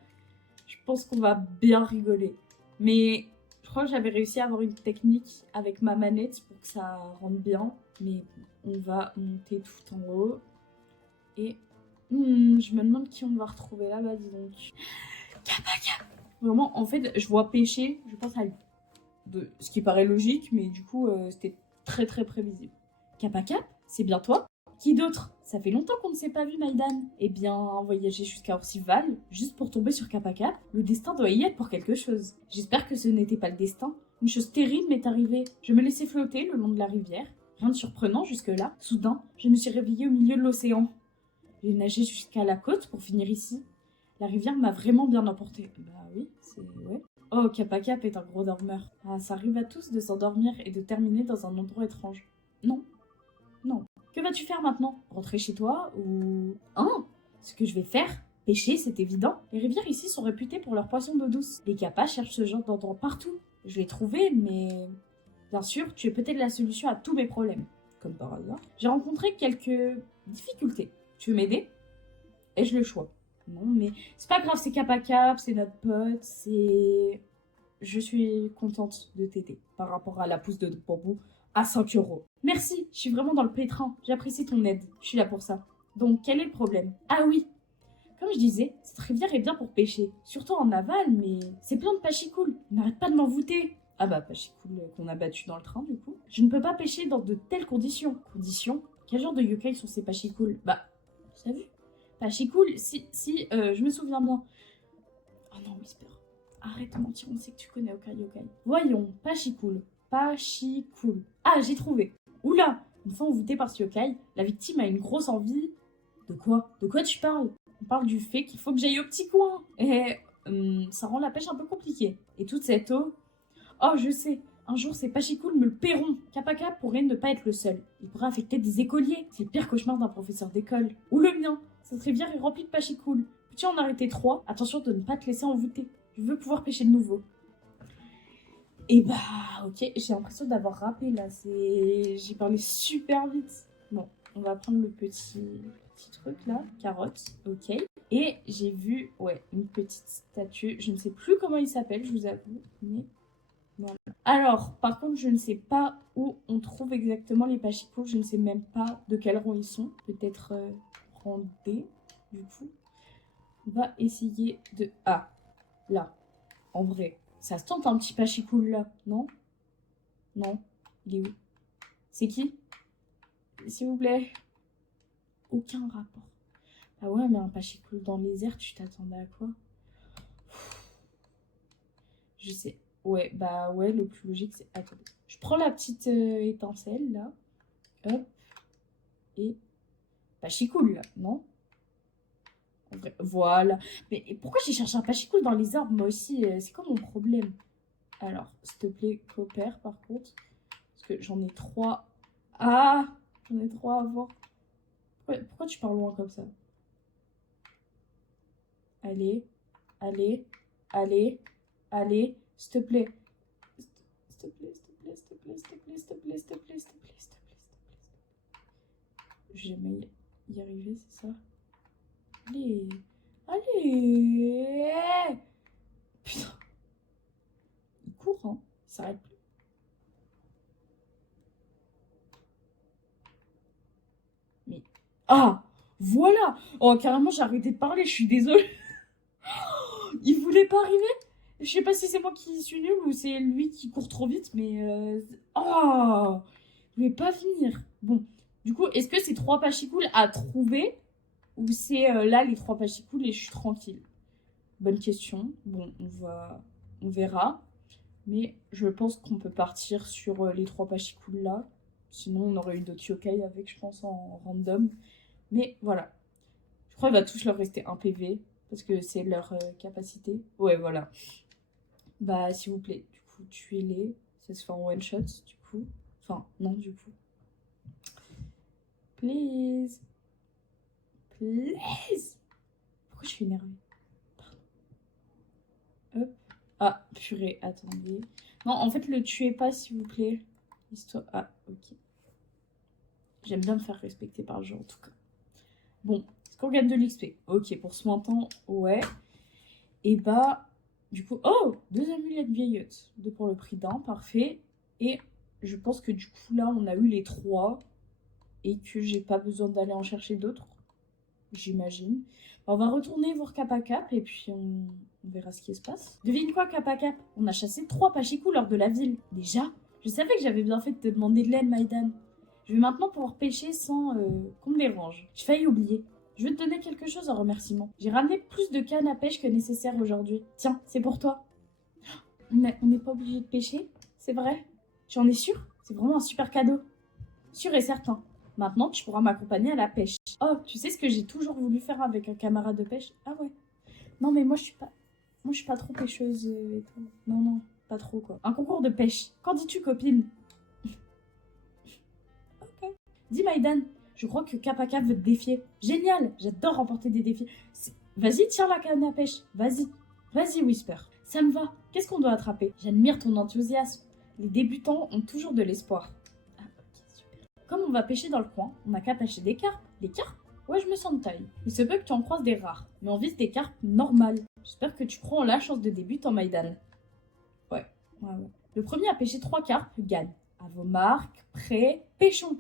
Je pense qu'on va bien rigoler. Mais je crois que j'avais réussi à avoir une technique avec ma manette pour que ça rentre bien. Mais on va monter tout en haut. Et je me demande qui on va retrouver là-bas, dis donc. Kappa. Vraiment, en fait, je vois pêcher, je pense à lui. Ce qui paraît logique, mais du coup, c'était très très prévisible. Kappa, c'est bien toi? Qui d'autre? Ça fait longtemps qu'on ne s'est pas vu, Maïdan. Eh bien, voyager jusqu'à Orcival, juste pour tomber sur Kappa, le destin doit y être pour quelque chose. J'espère que ce n'était pas le destin. Une chose terrible m'est arrivée. Je me laissais flotter le long de la rivière. Rien de surprenant jusque-là. Soudain, je me suis réveillée au milieu de l'océan. J'ai nagé jusqu'à la côte pour finir ici. La rivière m'a vraiment bien emportée. Bah oui, c'est... ouais. Oh, Kappa est un gros dormeur. Ah, ça arrive à tous de s'endormir et de terminer dans un endroit étrange. Non. Que vas-tu faire maintenant? Rentrer chez toi ou... Hein? Ce que je vais faire? Pêcher, c'est évident. Les rivières ici sont réputées pour leurs poissons d'eau douce. Les Kappas cherchent ce genre d'endroit partout. Je l'ai trouvé, mais... Bien sûr, tu es peut-être la solution à tous mes problèmes. Comme par hasard. J'ai rencontré quelques difficultés. Tu veux m'aider? Ai-je le choix? Non, mais c'est pas grave, c'est Kappa, c'est notre pote, c'est... Je suis contente de t'aider par rapport à la pousse de bambou à 5 €. Merci, je suis vraiment dans le pétrin, j'apprécie ton aide, je suis là pour ça. Donc, quel est le problème? Ah oui, comme je disais, cette rivière est bien pour pêcher, surtout en aval, mais c'est plein de pachicoules, n'arrête pas de m'envoûter. Ah bah, pachicoules qu'on a battu dans le train, du coup. Je ne peux pas pêcher dans de telles conditions. Conditions? Quel genre de yokai sont ces pachicoules? Bah, tu as vu? Pachicoules, si, je me souviens bien. Oh non, Whisper. Arrête de mentir, on sait que tu connais Okai Yokai. Voyons, Pachikoul. Pachikoul. Ah, j'ai trouvé. Oula, une fois envoûtée par ce yokai, la victime a une grosse envie. De quoi? De quoi tu parles? On parle du fait qu'il faut que j'aille au petit coin. Et ça rend la pêche un peu compliquée. Et toute cette eau... Oh, je sais. Un jour, ces Pachikoul me le paieront. Kappa pourrait ne pas être le seul. Il pourrait affecter des écoliers. C'est le pire cauchemar d'un professeur d'école. Ou le mien. Cette rivière est remplie de Pachikoul. Peux-tu en arrêter 3? Attention de ne pas te laisser envoûter. Je veux pouvoir pêcher de nouveau. Et bah, ok, j'ai l'impression d'avoir rappé là. J'ai parlé super vite. Bon, on va prendre le petit truc là, carotte, ok. Et j'ai vu, ouais, une petite statue. Je ne sais plus comment il s'appelle, je vous avoue, mais voilà. Alors, par contre, je ne sais pas où on trouve exactement les pachicos. Je ne sais même pas de quel rang ils sont. Peut-être rang D, du coup. On va essayer de... Ah, là. En vrai, ça se tente un petit pachicool là, non? Non. Il est où? C'est qui? S'il vous plaît. Aucun rapport. Ah ouais, mais un pachicool dans les airs, tu t'attendais à quoi? Je sais. Ouais, bah ouais, le plus logique c'est... Attends. Je prends la petite étincelle là. Hop. Et... Pachicool là, non? En vrai, voilà. Mais pourquoi j'ai cherché un pachicool dans les arbres moi aussi? C'est quoi mon problème? Alors, s'il te plaît, coopère par contre. Parce que j'en ai 3. Ah! J'en ai 3 à voir. Pourquoi tu pars loin comme ça? Allez, allez, allez, allez, s'il te plaît. S'il te plaît, s'il te plaît, s'il te plaît, s'il te plaît, s'il te plaît, s'il te plaît, s'il te plaît, s'il te plaît, s'il te plaît. Je vais jamais y arriver, c'est ça? Allez. Allez. Putain. Il court, hein. Il s'arrête plus. Mais... Ah, voilà. Oh, carrément, j'ai arrêté de parler, je suis désolée. Il voulait pas arriver. Je sais pas si c'est moi qui suis nulle ou c'est lui qui court trop vite, mais... Oh, il voulait pas venir. Bon, du coup, est-ce que c'est 3 pachicoules à trouver ou c'est là les 3 pachicoules et je suis tranquille? Bonne question. Bon, on verra. Mais je pense qu'on peut partir sur les 3 pachicoules là. Sinon, on aurait eu d'autres yokai avec, je pense, en random. Mais voilà. Je crois qu'il va tous leur rester un PV. Parce que c'est leur capacité. Ouais, voilà. Bah, s'il vous plaît. Du coup, tuez-les. Ça se fait en one shot, du coup. Enfin, non, du coup. Please. Please. Pourquoi je suis énervée? Hop. Ah, purée, attendez. Non, en fait, le tuez pas, s'il vous plaît. Histoire... Ah, ok. J'aime bien me faire respecter par le jeu, en tout cas. Bon, est-ce qu'on gagne de l'XP? Ok, pour ce montant, ouais. Et bah, du coup... Oh, 2 amulettes vieillottes. 2 pour le prix d'un, parfait. Et je pense que du coup, là, on a eu les 3. Et que j'ai pas besoin d'aller en chercher d'autres. J'imagine. On va retourner voir Kappa Cap et puis on verra ce qui se passe. Devine quoi, Kappa Cap? On a chassé 3 pachicous lors de la ville. Déjà? Je savais que j'avais bien fait de te demander de l'aide, Maïdan. Je vais maintenant pouvoir pêcher sans qu'on me dérange. J'ai failli oublier. Je vais te donner quelque chose en remerciement. J'ai ramené plus de cannes à pêche que nécessaire aujourd'hui. Tiens, c'est pour toi. On n'est pas obligé de pêcher? C'est vrai? Tu en es sûr? C'est vraiment un super cadeau. Sûr et certain. Maintenant, tu pourras m'accompagner à la pêche. Oh, tu sais ce que j'ai toujours voulu faire avec un camarade de pêche? Ah ouais. Non, mais moi, je suis pas trop pêcheuse et tout. Non, pas trop, quoi. Un concours de pêche. Qu'en dis-tu, copine? Ok. Dis, Maïdan, je crois que Kappa Cap veut te défier. Génial. J'adore remporter des défis. Vas-y, tiens la canne à pêche. Vas-y. Vas-y, Whisper. Ça me va. Qu'est-ce qu'on doit attraper? J'admire ton enthousiasme. Les débutants ont toujours de l'espoir. Comme on va pêcher dans le coin, on n'a qu'à pêcher des carpes. Des carpes? Ouais, je me sens de taille. Il se peut que tu en croises des rares, mais on vise des carpes normales. J'espère que tu crois en la chance de débutant, Maïdan. Ouais. Le premier à pêcher 3 carpes gagne. À vos marques, prêts, pêchons.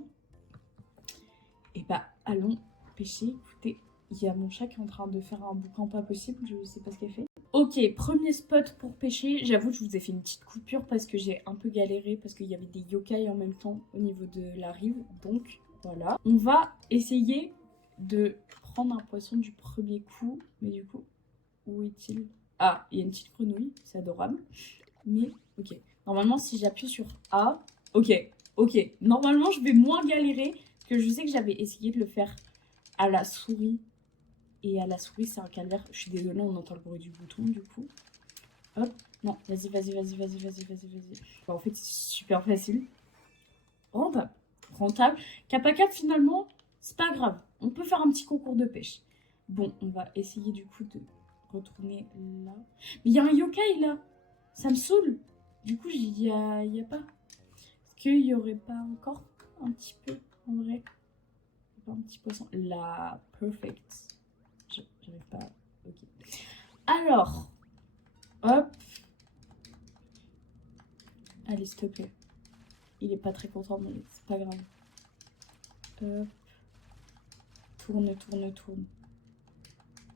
Et bah, allons pêcher. Écoutez, il y a mon chat qui est en train de faire un boucan pas possible, je sais pas ce qu'elle fait. Ok, premier spot pour pêcher. J'avoue, je vous ai fait une petite coupure parce que j'ai un peu galéré parce qu'il y avait des yokai en même temps au niveau de la rive. Donc, voilà. On va essayer de prendre un poisson du premier coup. Mais du coup, où est-il? Ah, il y a une petite grenouille. C'est adorable. Mais, ok. Normalement, si j'appuie sur A... Ok. Normalement, je vais moins galérer parce que je sais que j'avais essayé de le faire à la souris. Et à la souris, c'est un calvaire. Je suis désolée, on entend le bruit du bouton, du coup. Hop. Non, vas-y. Bah, en fait, c'est super facile. Rentable. Kappa Cap, finalement, c'est pas grave. On peut faire un petit concours de pêche. Bon, on va essayer, du coup, de retourner là. Mais il y a un yokai, là. Ça me saoule. Du coup, il y a pas. Est-ce qu'il y aurait pas encore un petit peu, en vrai? Un petit poisson. Là, perfect. J'arrive pas. Ok. Alors. Hop. Allez, s'il te plaît. Il est pas très content, mais c'est pas grave. Hop. Tourne.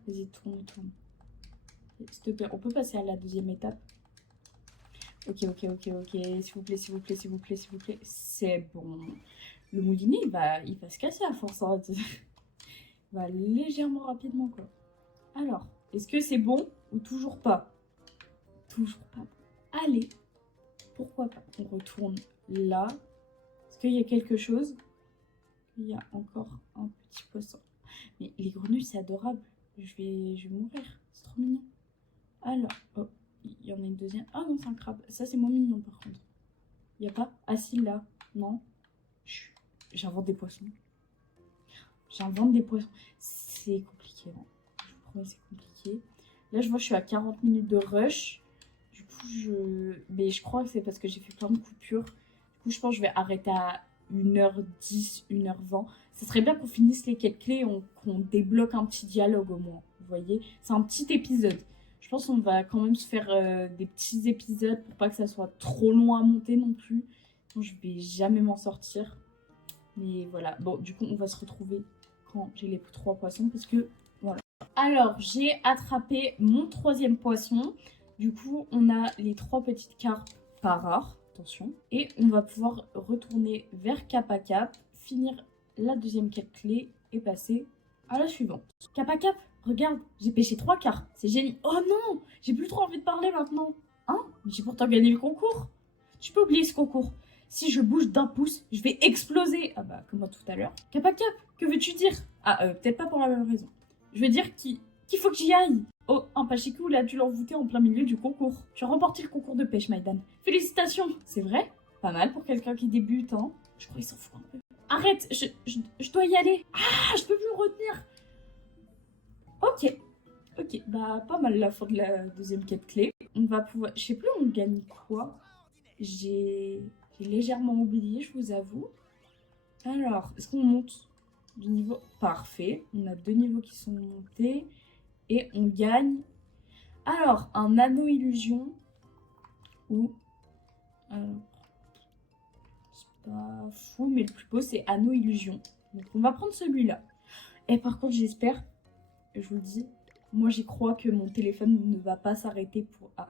Vas-y, tourne. S'il te plaît, on peut passer à la deuxième étape. Ok. S'il vous plaît. C'est bon. Le moulinet, il va se casser à force. Hein. Il va légèrement rapidement, quoi. Alors, est-ce que c'est bon ou toujours pas? Toujours pas. Allez, pourquoi pas? On retourne là. Est-ce qu'il y a quelque chose? Il y a encore un petit poisson. Mais les grenouilles, c'est adorable. Je vais mourir. C'est trop mignon. Alors, oh, il y en a une deuxième. Ah non, c'est un crabe. Ça, c'est moins mignon, par contre. Il n'y a pas? Ah si, là. Non. J'invente des poissons. C'est compliqué, hein. Je vous promets, c'est compliqué. Là, je vois, je suis à 40 minutes de rush. Du coup, mais je crois que c'est parce que j'ai fait plein de coupures. Du coup, je pense que je vais arrêter à 1h10, 1h20. Ça serait bien qu'on finisse les quêtes clés, qu'on débloque un petit dialogue au moins. Vous voyez, c'est un petit épisode. Je pense qu'on va quand même se faire des petits épisodes pour pas que ça soit trop long à monter non plus. Sinon, je vais jamais m'en sortir. Mais voilà. Bon, du coup, on va se retrouver quand j'ai les 3 poissons parce que voilà. Alors, j'ai attrapé mon 3e poisson. Du coup, on a les 3 petites carpes pas rares. Attention. Et on va pouvoir retourner vers Cap à Cap, finir la 2e quête clé et passer à la suivante. Cap à Cap, regarde, j'ai pêché 3 carpes. C'est génial. Oh non, j'ai plus trop envie de parler maintenant. Hein? Mais j'ai pourtant gagné le concours. Tu peux oublier ce concours. Si je bouge d'un pouce, je vais exploser. Ah bah, comme moi tout à l'heure. Cap à Cap, que veux-tu dire? Ah, peut-être pas pour la même raison. Je veux dire qu'il faut que j'y aille. Oh, un Pachikou l'a dû l'envoûter en plein milieu du concours. Tu as remporté le concours de pêche, Maïdan. Félicitations. C'est vrai? Pas mal pour quelqu'un qui débute, hein. Je crois qu'il s'en fout un peu. Arrête, je dois y aller. Ah, je peux plus me retenir. Ok, bah pas mal la fin de la 2e quête clé. On va pouvoir... Je sais plus on gagne quoi. J'ai légèrement oublié, je vous avoue. Alors, est-ce qu'on monte du niveau? Parfait. On a 2 niveaux qui sont montés. Et on gagne... Alors, un anneau illusion. Ou... Alors... C'est pas fou, mais le plus beau, c'est anneau illusion. Donc, on va prendre celui-là. Et par contre, j'espère... Je vous le dis, moi j'y crois que mon téléphone ne va pas s'arrêter pour... Ah.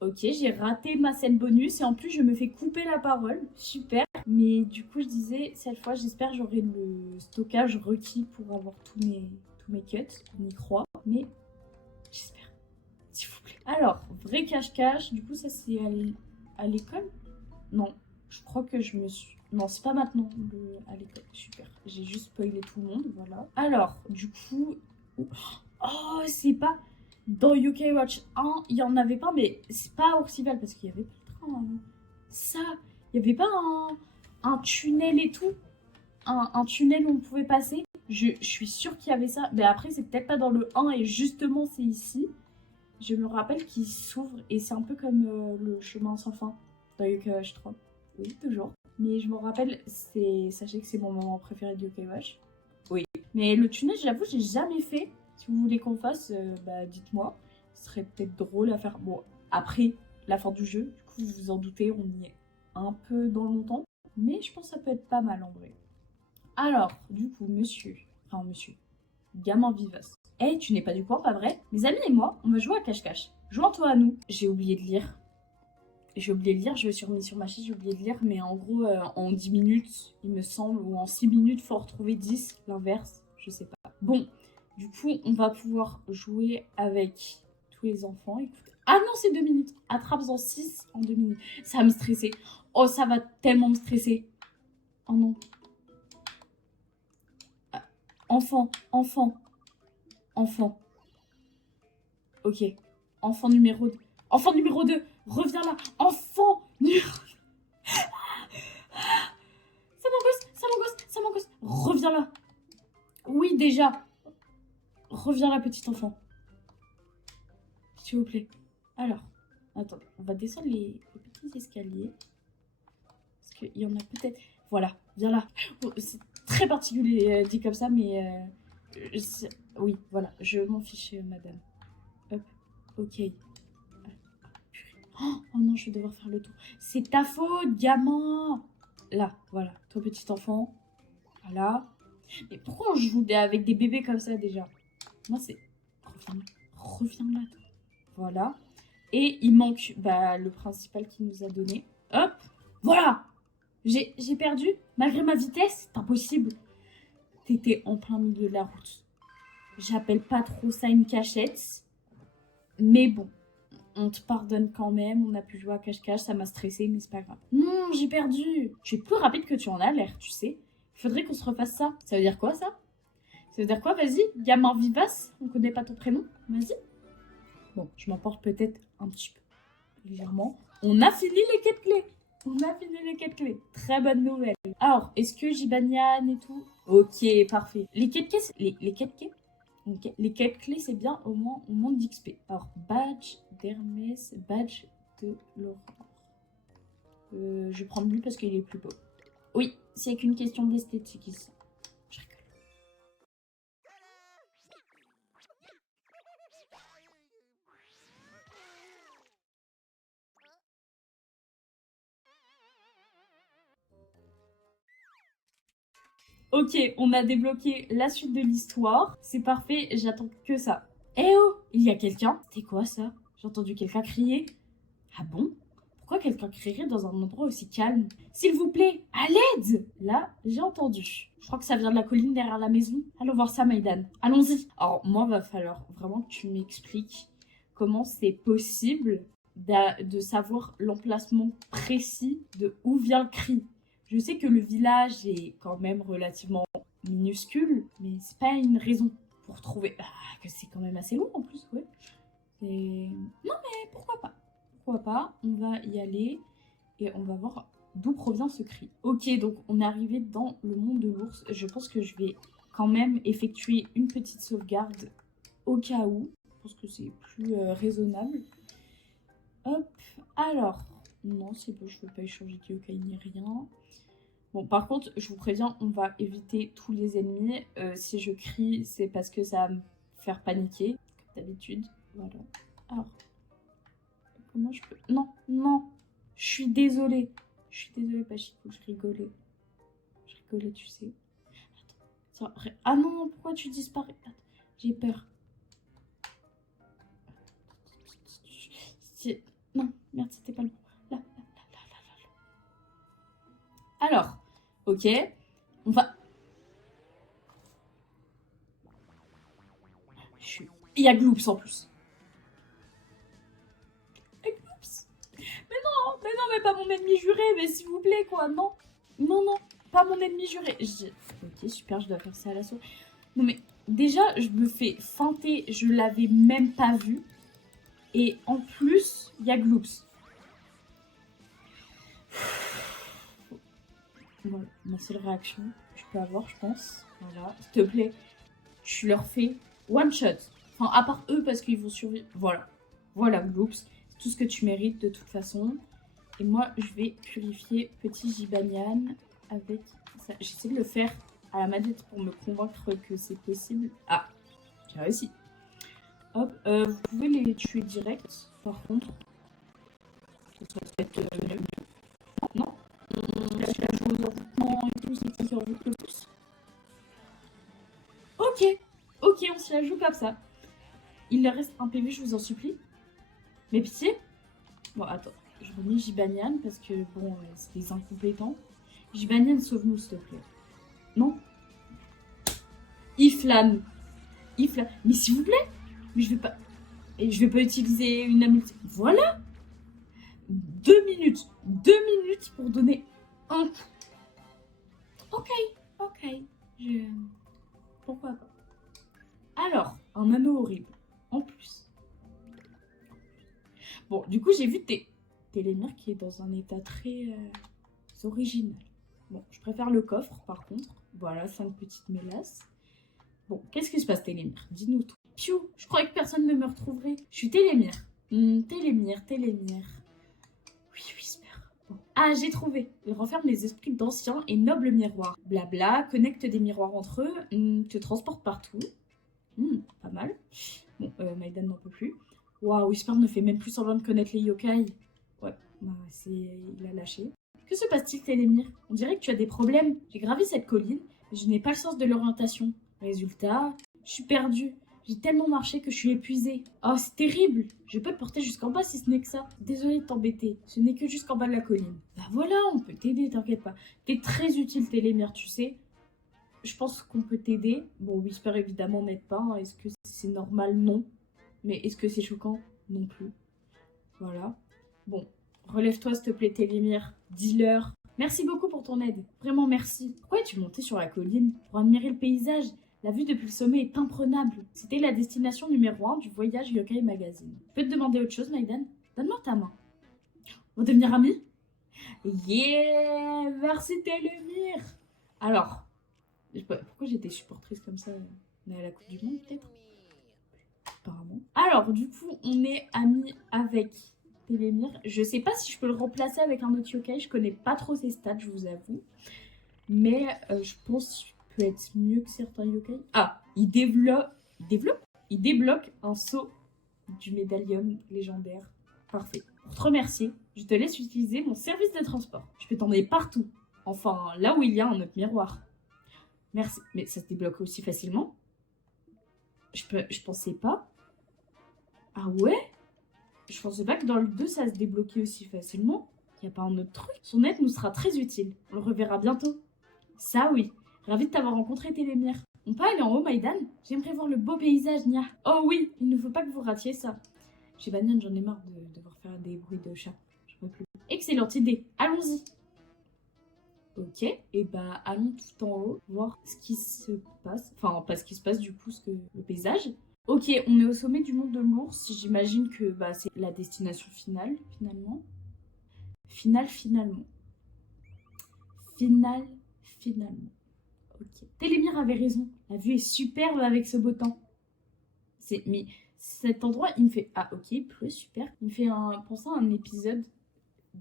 Ok, j'ai raté ma scène bonus et en plus je me fais couper la parole. Super. Mais du coup je disais, cette fois j'espère j'aurai le stockage requis pour avoir tous mes cuts. On y croit. Mais j'espère. S'il vous plaît. Alors, vrai cache-cache. Du coup ça c'est à l'école? Non. Je crois que je me suis... Non, c'est pas maintenant à l'école. Super. J'ai juste spoilé tout le monde, voilà. Alors, du coup... Oh, c'est pas... Dans UK Watch 1, il y en avait pas, mais c'est pas Oursival, parce qu'il y avait pas le train. Hein. Ça, il y avait pas un tunnel et tout. Un tunnel où on pouvait passer. Je suis sûre qu'il y avait ça. Mais après, c'est peut-être pas dans le 1, et justement, c'est ici. Je me rappelle qu'il s'ouvre, et c'est un peu comme le chemin sans fin dans UK Watch 3. Oui, toujours. Mais je me rappelle, sachez que c'est mon moment préféré de UK Watch. Oui. Mais le tunnel, j'avoue, j'ai jamais fait. Si vous voulez qu'on fasse, bah dites-moi. Ce serait peut-être drôle à faire. Bon, après la fin du jeu, du coup, vous vous en doutez, on y est un peu dans longtemps. Mais je pense que ça peut être pas mal en vrai. Alors, du coup, monsieur, gamin vivace. Hey, tu n'es pas du coin, pas vrai? Mes amis et moi, on va jouer à cache-cache. Joins-toi à nous. J'ai oublié de lire. Je me suis remis sur ma chaise, j'ai oublié de lire, mais en gros, en 10 minutes, il me semble, ou en 6 minutes, il faut en retrouver 10, l'inverse, je sais pas. Bon, du coup, on va pouvoir jouer avec tous les enfants. Écoute. Ah non, c'est 2 minutes. Attrape-en 6 en 2 minutes. Ça va me stresser. Oh, ça va tellement me stresser. Oh non. Ah, enfant. Ok. Enfant numéro 2. Enfant numéro 2. Reviens là. Enfant numéro... Ça m'angoisse. Reviens là. Oui, déjà. Reviens là, petit enfant. S'il vous plaît. Alors, attends, on va descendre les petits escaliers. Parce qu'il y en a peut-être... Voilà, viens là. Oh, c'est très particulier dit comme ça, mais... oui, voilà, je m'en fiche, madame. Hop, ok. Oh non, je vais devoir faire le tour. C'est ta faute, gamin. Là, voilà, toi petit enfant. Voilà. Mais pourquoi on joue avec des bébés comme ça déjà? Moi, c'est... Reviens là, toi. Voilà. Et il manque le principal qu'il nous a donné. Hop. Voilà. J'ai perdu. Malgré ma vitesse, c'est impossible. T'étais en plein milieu de la route. J'appelle pas trop ça une cachette. Mais bon. On te pardonne quand même. On a pu jouer à cache-cache. Ça m'a stressé, mais c'est pas grave. Non, j'ai perdu. Tu es plus rapide que tu en as l'air, tu sais. Il faudrait qu'on se refasse ça. Ça veut dire quoi, ça? Ça veut dire quoi? Vas-y. Gamin vivace. On connaît pas ton prénom. Vas-y. Bon, je m'emporte peut-être un petit peu, légèrement. On a fini les quêtes clés. Très bonne nouvelle. Alors, est-ce que Jibanian et tout? Ok, parfait. Les quêtes clés, Ok. Les quêtes clés, c'est bien, au moins on monte d'XP. Alors, badge d'Hermès, badge de l'aurore. Je vais prendre lui parce qu'il est plus beau. Oui, c'est qu'une question d'esthétique ici. Je rigole. Ok, on a débloqué la suite de l'histoire. C'est parfait, j'attends que ça. Eh oh, il y a quelqu'un. C'était quoi ça? J'ai entendu quelqu'un crier. Ah bon? Pourquoi quelqu'un crierait dans un endroit aussi calme? S'il vous plaît, à l'aide! Là, j'ai entendu. Je crois que ça vient de la colline derrière la maison. Allons voir ça, Maïdan. Allons-y. Alors, moi, va falloir vraiment que tu m'expliques comment c'est possible de savoir l'emplacement précis de où vient le cri. Je sais que le village est quand même relativement minuscule, mais c'est pas une raison pour trouver. Ah, que c'est quand même assez long en plus, ouais. Et... Non, mais pourquoi pas? Pourquoi pas? On va y aller et on va voir d'où provient ce cri. Ok, donc on est arrivé dans le monde de l'ours. Je pense que je vais quand même effectuer une petite sauvegarde au cas où. Je pense que c'est plus raisonnable. Hop, alors. Non, c'est bon, je ne veux pas échanger de yokai ni rien. Bon, par contre, je vous préviens, on va éviter tous les ennemis. Si je crie, c'est parce que ça va me faire paniquer, comme d'habitude. Voilà. Alors, comment je peux... Non, non, je suis désolée. Je suis désolée, Pachiko, je rigolais. Je rigolais, tu sais. Attends, ça... Ah non, pourquoi tu disparais? J'ai peur. Non, merde, c'était pas le bon. Là, là, là, là, là, là. Alors, ok, on va... Il y a Gloops en plus. Gloops. Mais non, mais pas mon ennemi juré, mais s'il vous plaît, quoi, non. Non, non, pas mon ennemi juré. Ok, super, je dois faire ça à l'assaut. Non, mais déjà, je me fais feinter, je l'avais même pas vu. Et en plus, il y a Gloops. Voilà, ma seule réaction que je peux avoir, je pense. Voilà, s'il te plaît, tu leur fais one shot. Enfin, à part eux, parce qu'ils vont survivre. Voilà. Voilà, Gloops. C'est tout ce que tu mérites, de toute façon. Et moi, je vais purifier petit Gibanian avec ça. J'essaie de le faire à la manette pour me convaincre que c'est possible. Ah, j'ai réussi. Hop, vous pouvez les tuer direct, par contre. Ça serait peut-être mieux. Non, laisse la jouer aux envoûtements et tout, c'est qui envoûte le plus. Ok, ok, on se la joue comme ça. Il leur reste un PV, je vous en supplie. Mais pitié. Bon, attends, je remets Gibanian parce que, bon, c'est des incompétents. Gibanian, sauve-nous, s'il te plaît. Non. Iflan. Iflan. Mais s'il vous plaît. Mais je vais pas... Et je vais pas utiliser une amulette. Voilà. 2 minutes. 2 minutes pour donner un coup. Ok, ok. Pourquoi pas. Alors, un anneau horrible. En plus. Bon, du coup, j'ai vu Télémir qui est dans un état très original. Bon, je préfère le coffre, par contre. Voilà, 5 petites mélasses. Bon, qu'est-ce qui se passe, Télémir? Dis-nous tout. Piou, je croyais que personne ne me retrouverait. Je suis Télémir. Télémir. Oui, Whisper. Bon. Ah, j'ai trouvé. Il renferme les esprits d'anciens et nobles miroirs. Blabla, connecte des miroirs entre eux, te transporte partout. Pas mal. Bon, Maïdan n'en peut plus. Waouh, Whisper ne fait même plus semblant de connaître les yokai. Ouais, bah, il a lâché. Que se passe-t-il, Télémir? On dirait que tu as des problèmes. J'ai gravi cette colline, mais je n'ai pas le sens de l'orientation. Résultat, je suis perdue. J'ai tellement marché que je suis épuisée. Oh, c'est terrible. Je peux te porter jusqu'en bas si ce n'est que ça. Désolée de t'embêter. Ce n'est que jusqu'en bas de la colline. Bah voilà, on peut t'aider, t'inquiète pas. T'es très utile, Télémir, tu sais. Je pense qu'on peut t'aider. Bon, Whisper, évidemment, n'aide pas. Hein. Est-ce que c'est normal? Non. Mais est-ce que c'est choquant? Non plus. Voilà. Bon, relève-toi, s'il te plaît, Télémir. Dis-leur. Merci beaucoup pour ton aide. Vraiment merci. Pourquoi es-tu monté sur la colline? Pour admirer le paysage. La vue depuis le sommet est imprenable. C'était la destination numéro 1 du voyage Yokai Magazine. Je peux te demander autre chose, Maïdan? Donne-moi ta main. On va devenir amis? Yeah! Merci, Télémir. Alors, pourquoi j'étais supportrice comme ça? On est à la Coupe du Monde, peut-être? Alors, du coup, on est amis avec Télémir. Je sais pas si je peux le remplacer avec un autre yokai. Je connais pas trop ses stats, je vous avoue. Mais je pense qu'il peut être mieux que certains yokai. Ah, il débloque un saut du médaillon légendaire. Parfait. Pour te remercier, je te laisse utiliser mon service de transport. Je peux t'emmener partout. Enfin, là où il y a un autre miroir. Merci. Mais ça se débloque aussi facilement? Je pensais pas. Ah ouais? Je pensais pas que dans le 2 ça se débloquait aussi facilement. Y a pas un autre truc? Son aide nous sera très utile. On le reverra bientôt. Ça oui. Ravi de t'avoir rencontré, Télémir. On peut aller en haut, Maïdan? J'aimerais voir le beau paysage, Nia. Oh oui, il ne faut pas que vous ratiez ça. Chez Banyan, j'en ai marre de devoir faire des bruits de chat. Je peux plus. Excellente idée. Allons-y. Ok, et bah allons tout en haut voir ce qui se passe. Enfin, pas ce qui se passe du coup, le paysage. Ok, on est au sommet du mont de l'ours. J'imagine que bah, c'est la destination finale, finalement. Finalement. Ok. Télémir avait raison. La vue est superbe avec ce beau temps. Mais cet endroit, il me fait... Ah, ok, plus super. Il me fait penser à un épisode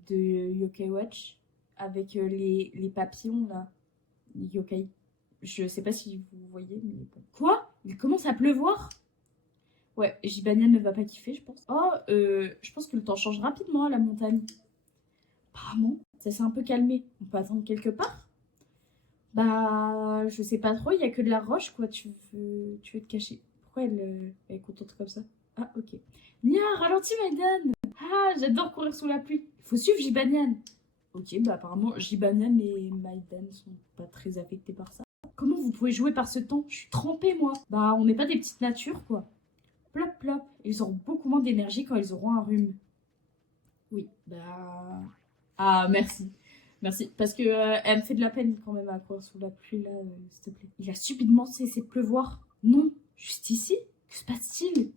de Yokai Watch avec les papillons, là. Les yokai. Je sais pas si vous voyez, mais bon. Quoi? Il commence à pleuvoir? Ouais, Jibania ne va pas kiffer, je pense. Oh, je pense que le temps change rapidement à la montagne. Apparemment, ça s'est un peu calmé. On peut attendre quelque part? Bah, je sais pas trop, il y a que de la roche, quoi. Tu veux te cacher. Pourquoi elle est contente comme ça? Ah, ok. Nia, ralentis, Maïdan. Ah, j'adore courir sous la pluie. Il faut suivre Jibanian. Ok, bah apparemment, Jibanian et Maïdan sont pas très affectés par ça. Comment vous pouvez jouer par ce temps? Je suis trempée, moi. Bah, on n'est pas des petites natures, quoi. Plop, plop. Ils auront beaucoup moins d'énergie quand ils auront un rhume. Oui, bah... Ah, merci. Merci. Parce que elle me fait de la peine quand même à courir sous la pluie, là, s'il te plaît. Il a subitement cessé de pleuvoir. Non, juste ici. Que se passe-t-il?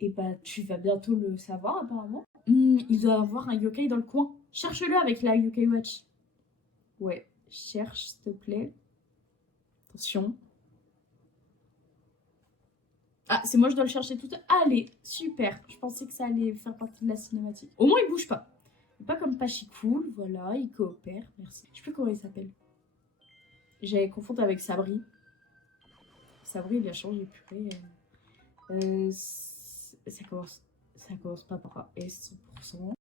Et bah, tu vas bientôt le savoir, apparemment. Il doit avoir un yokai dans le coin. Cherche-le avec la Yokai Watch. Ouais, cherche, s'il te plaît. Attention. Ah, c'est moi, je dois le chercher tout. Allez, super. Je pensais que ça allait faire partie de la cinématique. Au moins, il bouge pas. Pas comme Pachikoul, voilà, il coopère, merci. Je sais plus comment il s'appelle. J'avais confondu avec Sabri. Sabri, il a changé, purée. Ça commence pas par S 100%.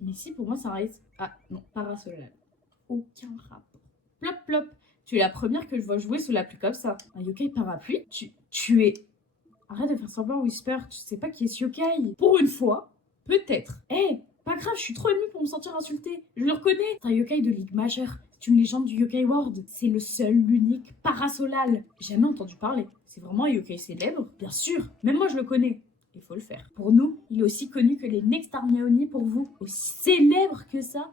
Mais si, pour moi, ça reste... Ah, non, Parasolal. Aucun rapport. Plop, plop. Tu es la première que je vois jouer sous la pluie comme ça. Un yokai parapluie? Tu es... Arrête de faire semblant, Whisper. Tu sais pas qui est ce yokai. Pour une fois, peut-être. Hé, pas grave, je suis trop émue pour me sentir insultée. Je le reconnais. C'est un yokai de ligue majeure. C'est une légende du Yokai World. C'est le seul, l'unique Parasolal. Jamais entendu parler. C'est vraiment un yokai célèbre? Bien sûr. Même moi, je le connais. Il faut le faire. Pour nous, il est aussi connu que les Nextarmiaoni pour vous. Aussi célèbre que ça.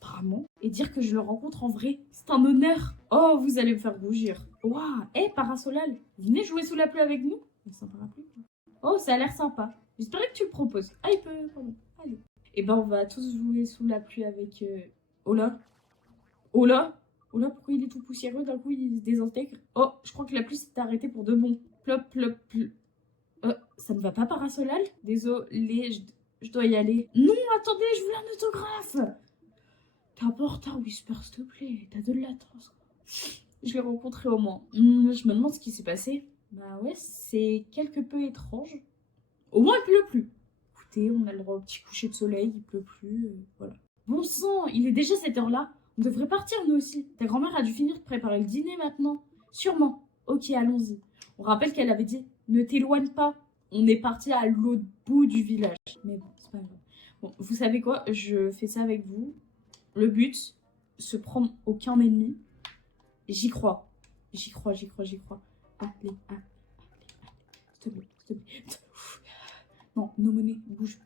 Apparemment. Et dire que je le rencontre en vrai, c'est un honneur. Oh, vous allez me faire rougir. Waouh. Hé, Parasolal, venez jouer sous la pluie avec nous? C'est un parapluie. Oh, ça a l'air sympa. J'espérais que tu le proposes. Ah, il peut... Pardon. Allez. Et ben, on va tous jouer sous la pluie avec... Oh là. Oh là. Oh là, pourquoi il est tout poussiéreux? D'un coup, il se désintègre. Oh, je crois que la pluie s'est arrêtée pour de bon. Plop, plop, plop. Ça ne va pas, Parasolal? Désolé, je dois y aller. Non, attendez, je voulais un autographe. T'es un peu en retard, Whisper, s'il te plaît. T'as de latence. Je l'ai rencontré au moins. Je me demande ce qui s'est passé. Bah ouais, c'est quelque peu étrange. Au moins, il pleut plus. Écoutez, on a le droit au petit coucher de soleil, il pleut plus, voilà. Bon sang, il est déjà cette heure-là. On devrait partir, nous aussi. Ta grand-mère a dû finir de préparer le dîner maintenant. Sûrement. Ok, allons-y. On rappelle qu'elle avait dit, ne t'éloigne pas. On est parti à l'autre bout du village. Mais bon, c'est pas grave. Bon, vous savez quoi? Je fais ça avec vous. Le but, se prendre aucun ennemi. J'y crois. J'y crois. Allez. S'il te plaît. Non, nos monnaies. Bouge.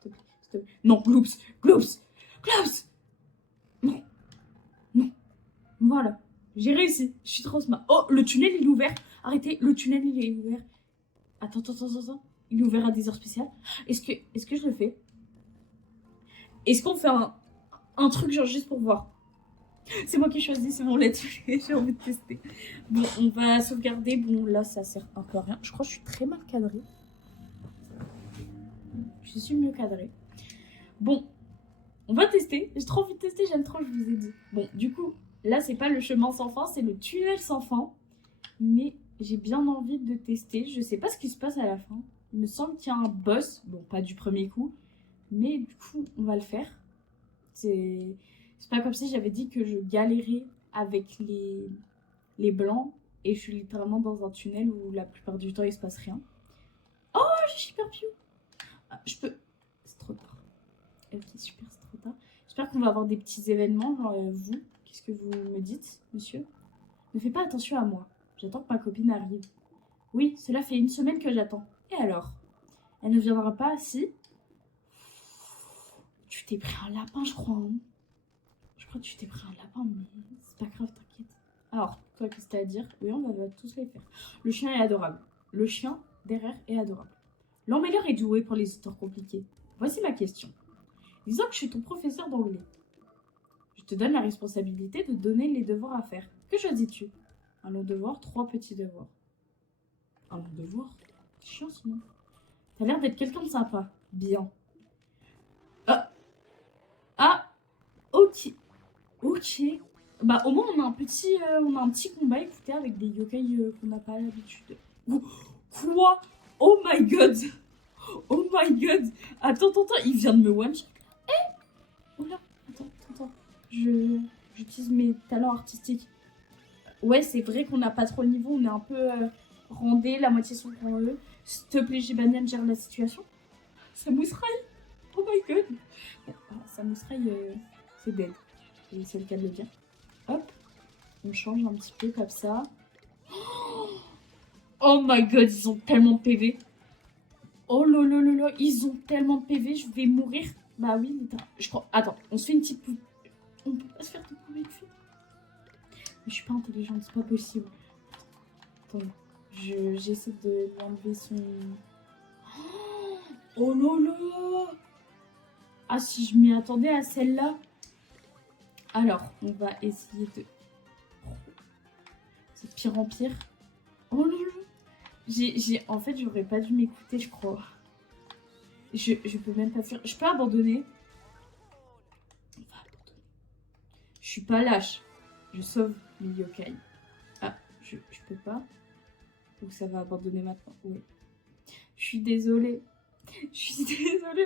S'il te plaît. Non, Gloops. Non. Voilà. J'ai réussi. Je suis trop smart. Oh, le tunnel, il est ouvert. Arrêtez, le tunnel, il est ouvert. Attends. Il est ouvert à des heures spéciales. Est-ce que je le fais? Est-ce qu'on fait un truc genre juste pour voir? C'est moi qui choisis, c'est mon let's play, j'ai envie de tester. Bon, on va sauvegarder. Bon, là, ça sert un peu à rien. Je crois que je suis très mal cadrée. Je suis mieux cadrée. Bon, on va tester. J'ai trop envie de tester, j'aime trop, je vous ai dit. Bon, du coup, là, c'est pas le chemin sans fin, c'est le tunnel sans fin. Mais j'ai bien envie de tester. Je sais pas ce qui se passe à la fin. Il me semble qu'il y a un boss. Bon, pas du premier coup. Mais du coup, on va le faire. C'est pas comme si j'avais dit que je galérais avec les blancs. Et je suis littéralement dans un tunnel où la plupart du temps, il se passe rien. Oh, j'ai super piou. Ah, je peux... C'est trop tard. Ok, super, c'est trop tard. J'espère qu'on va avoir des petits événements. Genre, vous, qu'est-ce que vous me dites, monsieur? Ne fais pas attention à moi. J'attends que ma copine arrive. Oui, cela fait 1 semaine que j'attends. Et alors? Elle ne viendra pas si... Tu t'es pris un lapin, je crois. Hein. Je crois que tu t'es pris un lapin, mais c'est pas grave, t'inquiète. Alors, toi, qu'est-ce que t'as à dire? Oui, on va tous les faire. Le chien est adorable. Le chien, derrière, est adorable. L'embelleur est doué pour les histoires compliquées. Voici ma question. Disons que je suis ton professeur d'anglais. Je te donne la responsabilité de donner les devoirs à faire. Que choisis-tu? Un long devoir, 3 petits devoirs. Un long devoir? C'est chiant sinon. T'as l'air d'être quelqu'un de sympa. Bien. Ah, ok. Ok. Bah au moins on a un petit combat, écoutez, avec des yokai qu'on n'a pas l'habitude. Quoi? Oh my god. Oh my god. Attends, il vient de me one-shot. Oh là, attends. J'utilise mes talents artistiques. Ouais, c'est vrai qu'on n'a pas trop le niveau, on est un peu randé, la moitié sont pour eux. S'il te plaît, Jibanyan gère la situation. Samus Rai. Oh my god. Bon, Samus Rai, c'est dead. Et c'est le cas de le dire. Hop, on change un petit peu comme ça. Oh my god, ils ont tellement de PV. Oh là, ils ont tellement de PV, je vais mourir. Bah oui, mais je crois. Attends, on se fait une petite poupée. On peut pas se faire de poupée de fille. Je suis pas intelligente, c'est pas possible. Attends, j'essaie de lui enlever son... Oh là. Ah, si je m'y attendais à celle-là. Alors, on va essayer de... C'est de pire en pire. Oh là. En fait, j'aurais pas dû m'écouter, je crois. Je peux même pas faire... Je peux abandonner. On va abandonner. Je suis pas lâche. Je sauve les yokai. Ah, je peux pas. Donc ça va abandonner maintenant. Oui. Je suis désolée.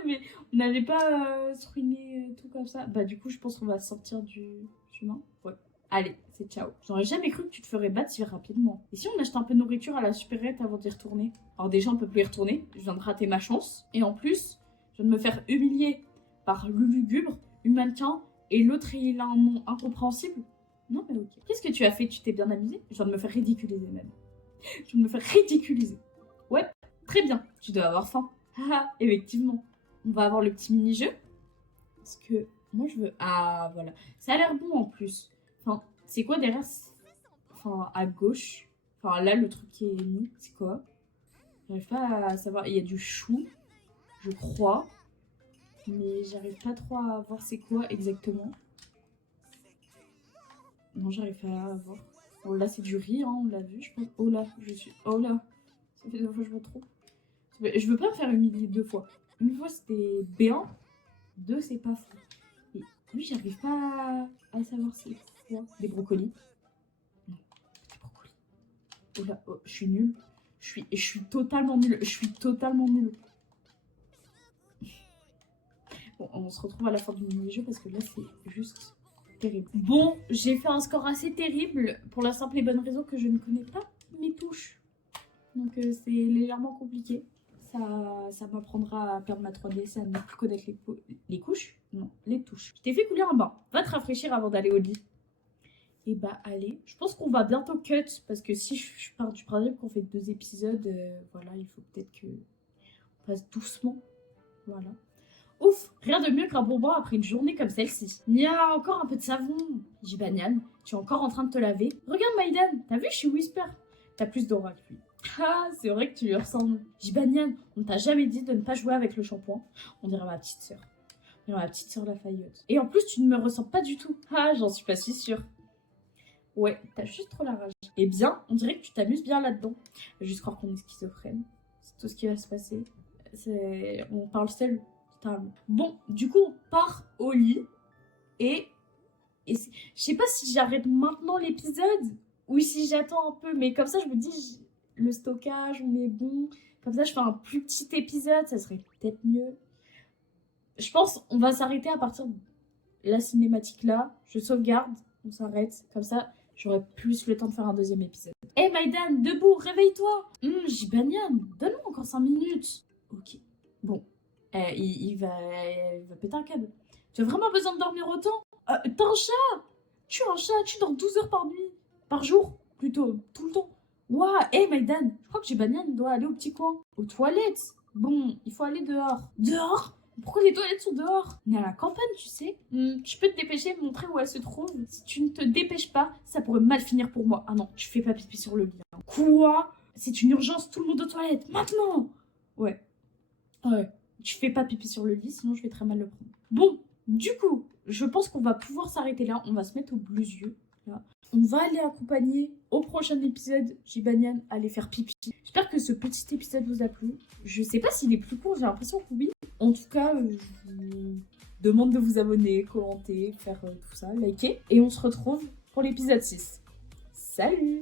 Mais on n'allait pas se ruiner tout comme ça. Bah du coup, je pense qu'on va sortir du chemin. Ouais. Allez, c'est ciao. J'aurais jamais cru que tu te ferais battre si rapidement. Et si on achetait un peu de nourriture à la supérette avant d'y retourner? Alors déjà, on peut plus y retourner. Je viens de rater ma chance. Et en plus, je viens de me faire humilier par le lugubre, Humankin, et l'autre, il a un nom incompréhensible. Non mais ok. Qu'est-ce que tu as fait? Tu t'es bien amusé? Je viens de me faire ridiculiser même. Je viens de me faire ridiculiser. Ouais, très bien. Tu dois avoir faim. Haha, effectivement. On va avoir le petit mini-jeu. Parce que moi, je veux... Ah, voilà. Ça a l'air bon en plus. Enfin, c'est quoi derrière? Enfin, à gauche. Enfin, là, le truc qui est mis, c'est quoi? J'arrive pas à savoir. Il y a du chou, je crois. Mais j'arrive pas trop à voir c'est quoi exactement. Non, j'arrive pas à voir. Oh là, c'est du riz, hein, on l'a vu, je pense. Oh là, Oh là, ça fait 2 fois que je me trompe. Je veux pas me faire humilier 2 fois. Une fois, c'était B1. 2, c'est pas fou. Et lui, j'arrive pas à savoir c'est quoi. Des brocolis. Non, des brocolis. Oh là, oh, je suis nulle. Je suis totalement nulle. Bon, on se retrouve à la fin du mini-jeu parce que là, c'est juste terrible. Bon, j'ai fait un score assez terrible pour la simple et bonne raison que je ne connais pas mes touches. Donc, c'est légèrement compliqué. Ça m'apprendra à perdre ma 3DS et à ne plus connaître les couches. Non, les touches. Je t'ai fait couler un bain. Va te rafraîchir avant d'aller au lit. Et bah, allez. Je pense qu'on va bientôt cut. Parce que si je pars du principe qu'on fait 2 épisodes, voilà, il faut peut-être que on passe doucement. Voilà. Ouf, rien de mieux qu'un bonbon après une journée comme celle-ci. Il y a encore un peu de savon. Jibanyan, tu es encore en train de te laver? Regarde Maïdan, t'as vu, je suis Whisper. T'as plus d'aura que lui. Ah, c'est vrai que tu lui ressembles. Jibanyan, on t'a jamais dit de ne pas jouer avec le shampoing. On dirait ma petite sœur. Et ma petite sœur Lafayette. Et en plus, tu ne me ressens pas du tout. Ah, j'en suis pas si sûre. Ouais, t'as juste trop la rage. Eh bien, on dirait que tu t'amuses bien là-dedans. Juste croire qu'on est schizophrène. C'est tout ce qui va se passer. On parle seul, totalement. Bon, du coup, on part au lit. Et je sais pas si j'arrête maintenant l'épisode ou si j'attends un peu. Mais comme ça, je me dis, le stockage, on est bon. Comme ça, je fais un plus petit épisode. Ça serait peut-être mieux. Je pense on va s'arrêter à partir de la cinématique là. Je sauvegarde. On s'arrête. Comme ça, j'aurai plus le temps de faire un deuxième épisode. Hé Maïdan, debout, réveille-toi. Jibanian, donne-moi encore 5 minutes. Ok. Bon. Il va péter un câble. Tu as vraiment besoin de dormir autant? T'es un chat. Tu es un chat, tu dors 12 heures par nuit. Par jour, plutôt, tout le temps. Waouh, hé Maïdan, je crois que Jibanian doit aller au petit coin. Aux toilettes. Bon, il faut aller dehors. Dehors? Pourquoi les toilettes sont dehors? On est à la campagne, tu sais. Tu peux te dépêcher et me montrer où elle se trouve. Si tu ne te dépêches pas, ça pourrait mal finir pour moi. Ah non, tu fais pas pipi sur le lit. Hein. Quoi? C'est une urgence, tout le monde aux toilettes. Maintenant! Ouais. Ouais. Tu fais pas pipi sur le lit, sinon je vais très mal le prendre. Bon, du coup, je pense qu'on va pouvoir s'arrêter là. On va se mettre au bleu yeux. Là. On va aller accompagner au prochain épisode Jibanian à aller faire pipi. J'espère que ce petit épisode vous a plu. Je sais pas s'il est plus court, j'ai l'impression que oui. En tout cas, je vous demande de vous abonner, commenter, faire tout ça, liker. Et on se retrouve pour l'épisode 6. Salut!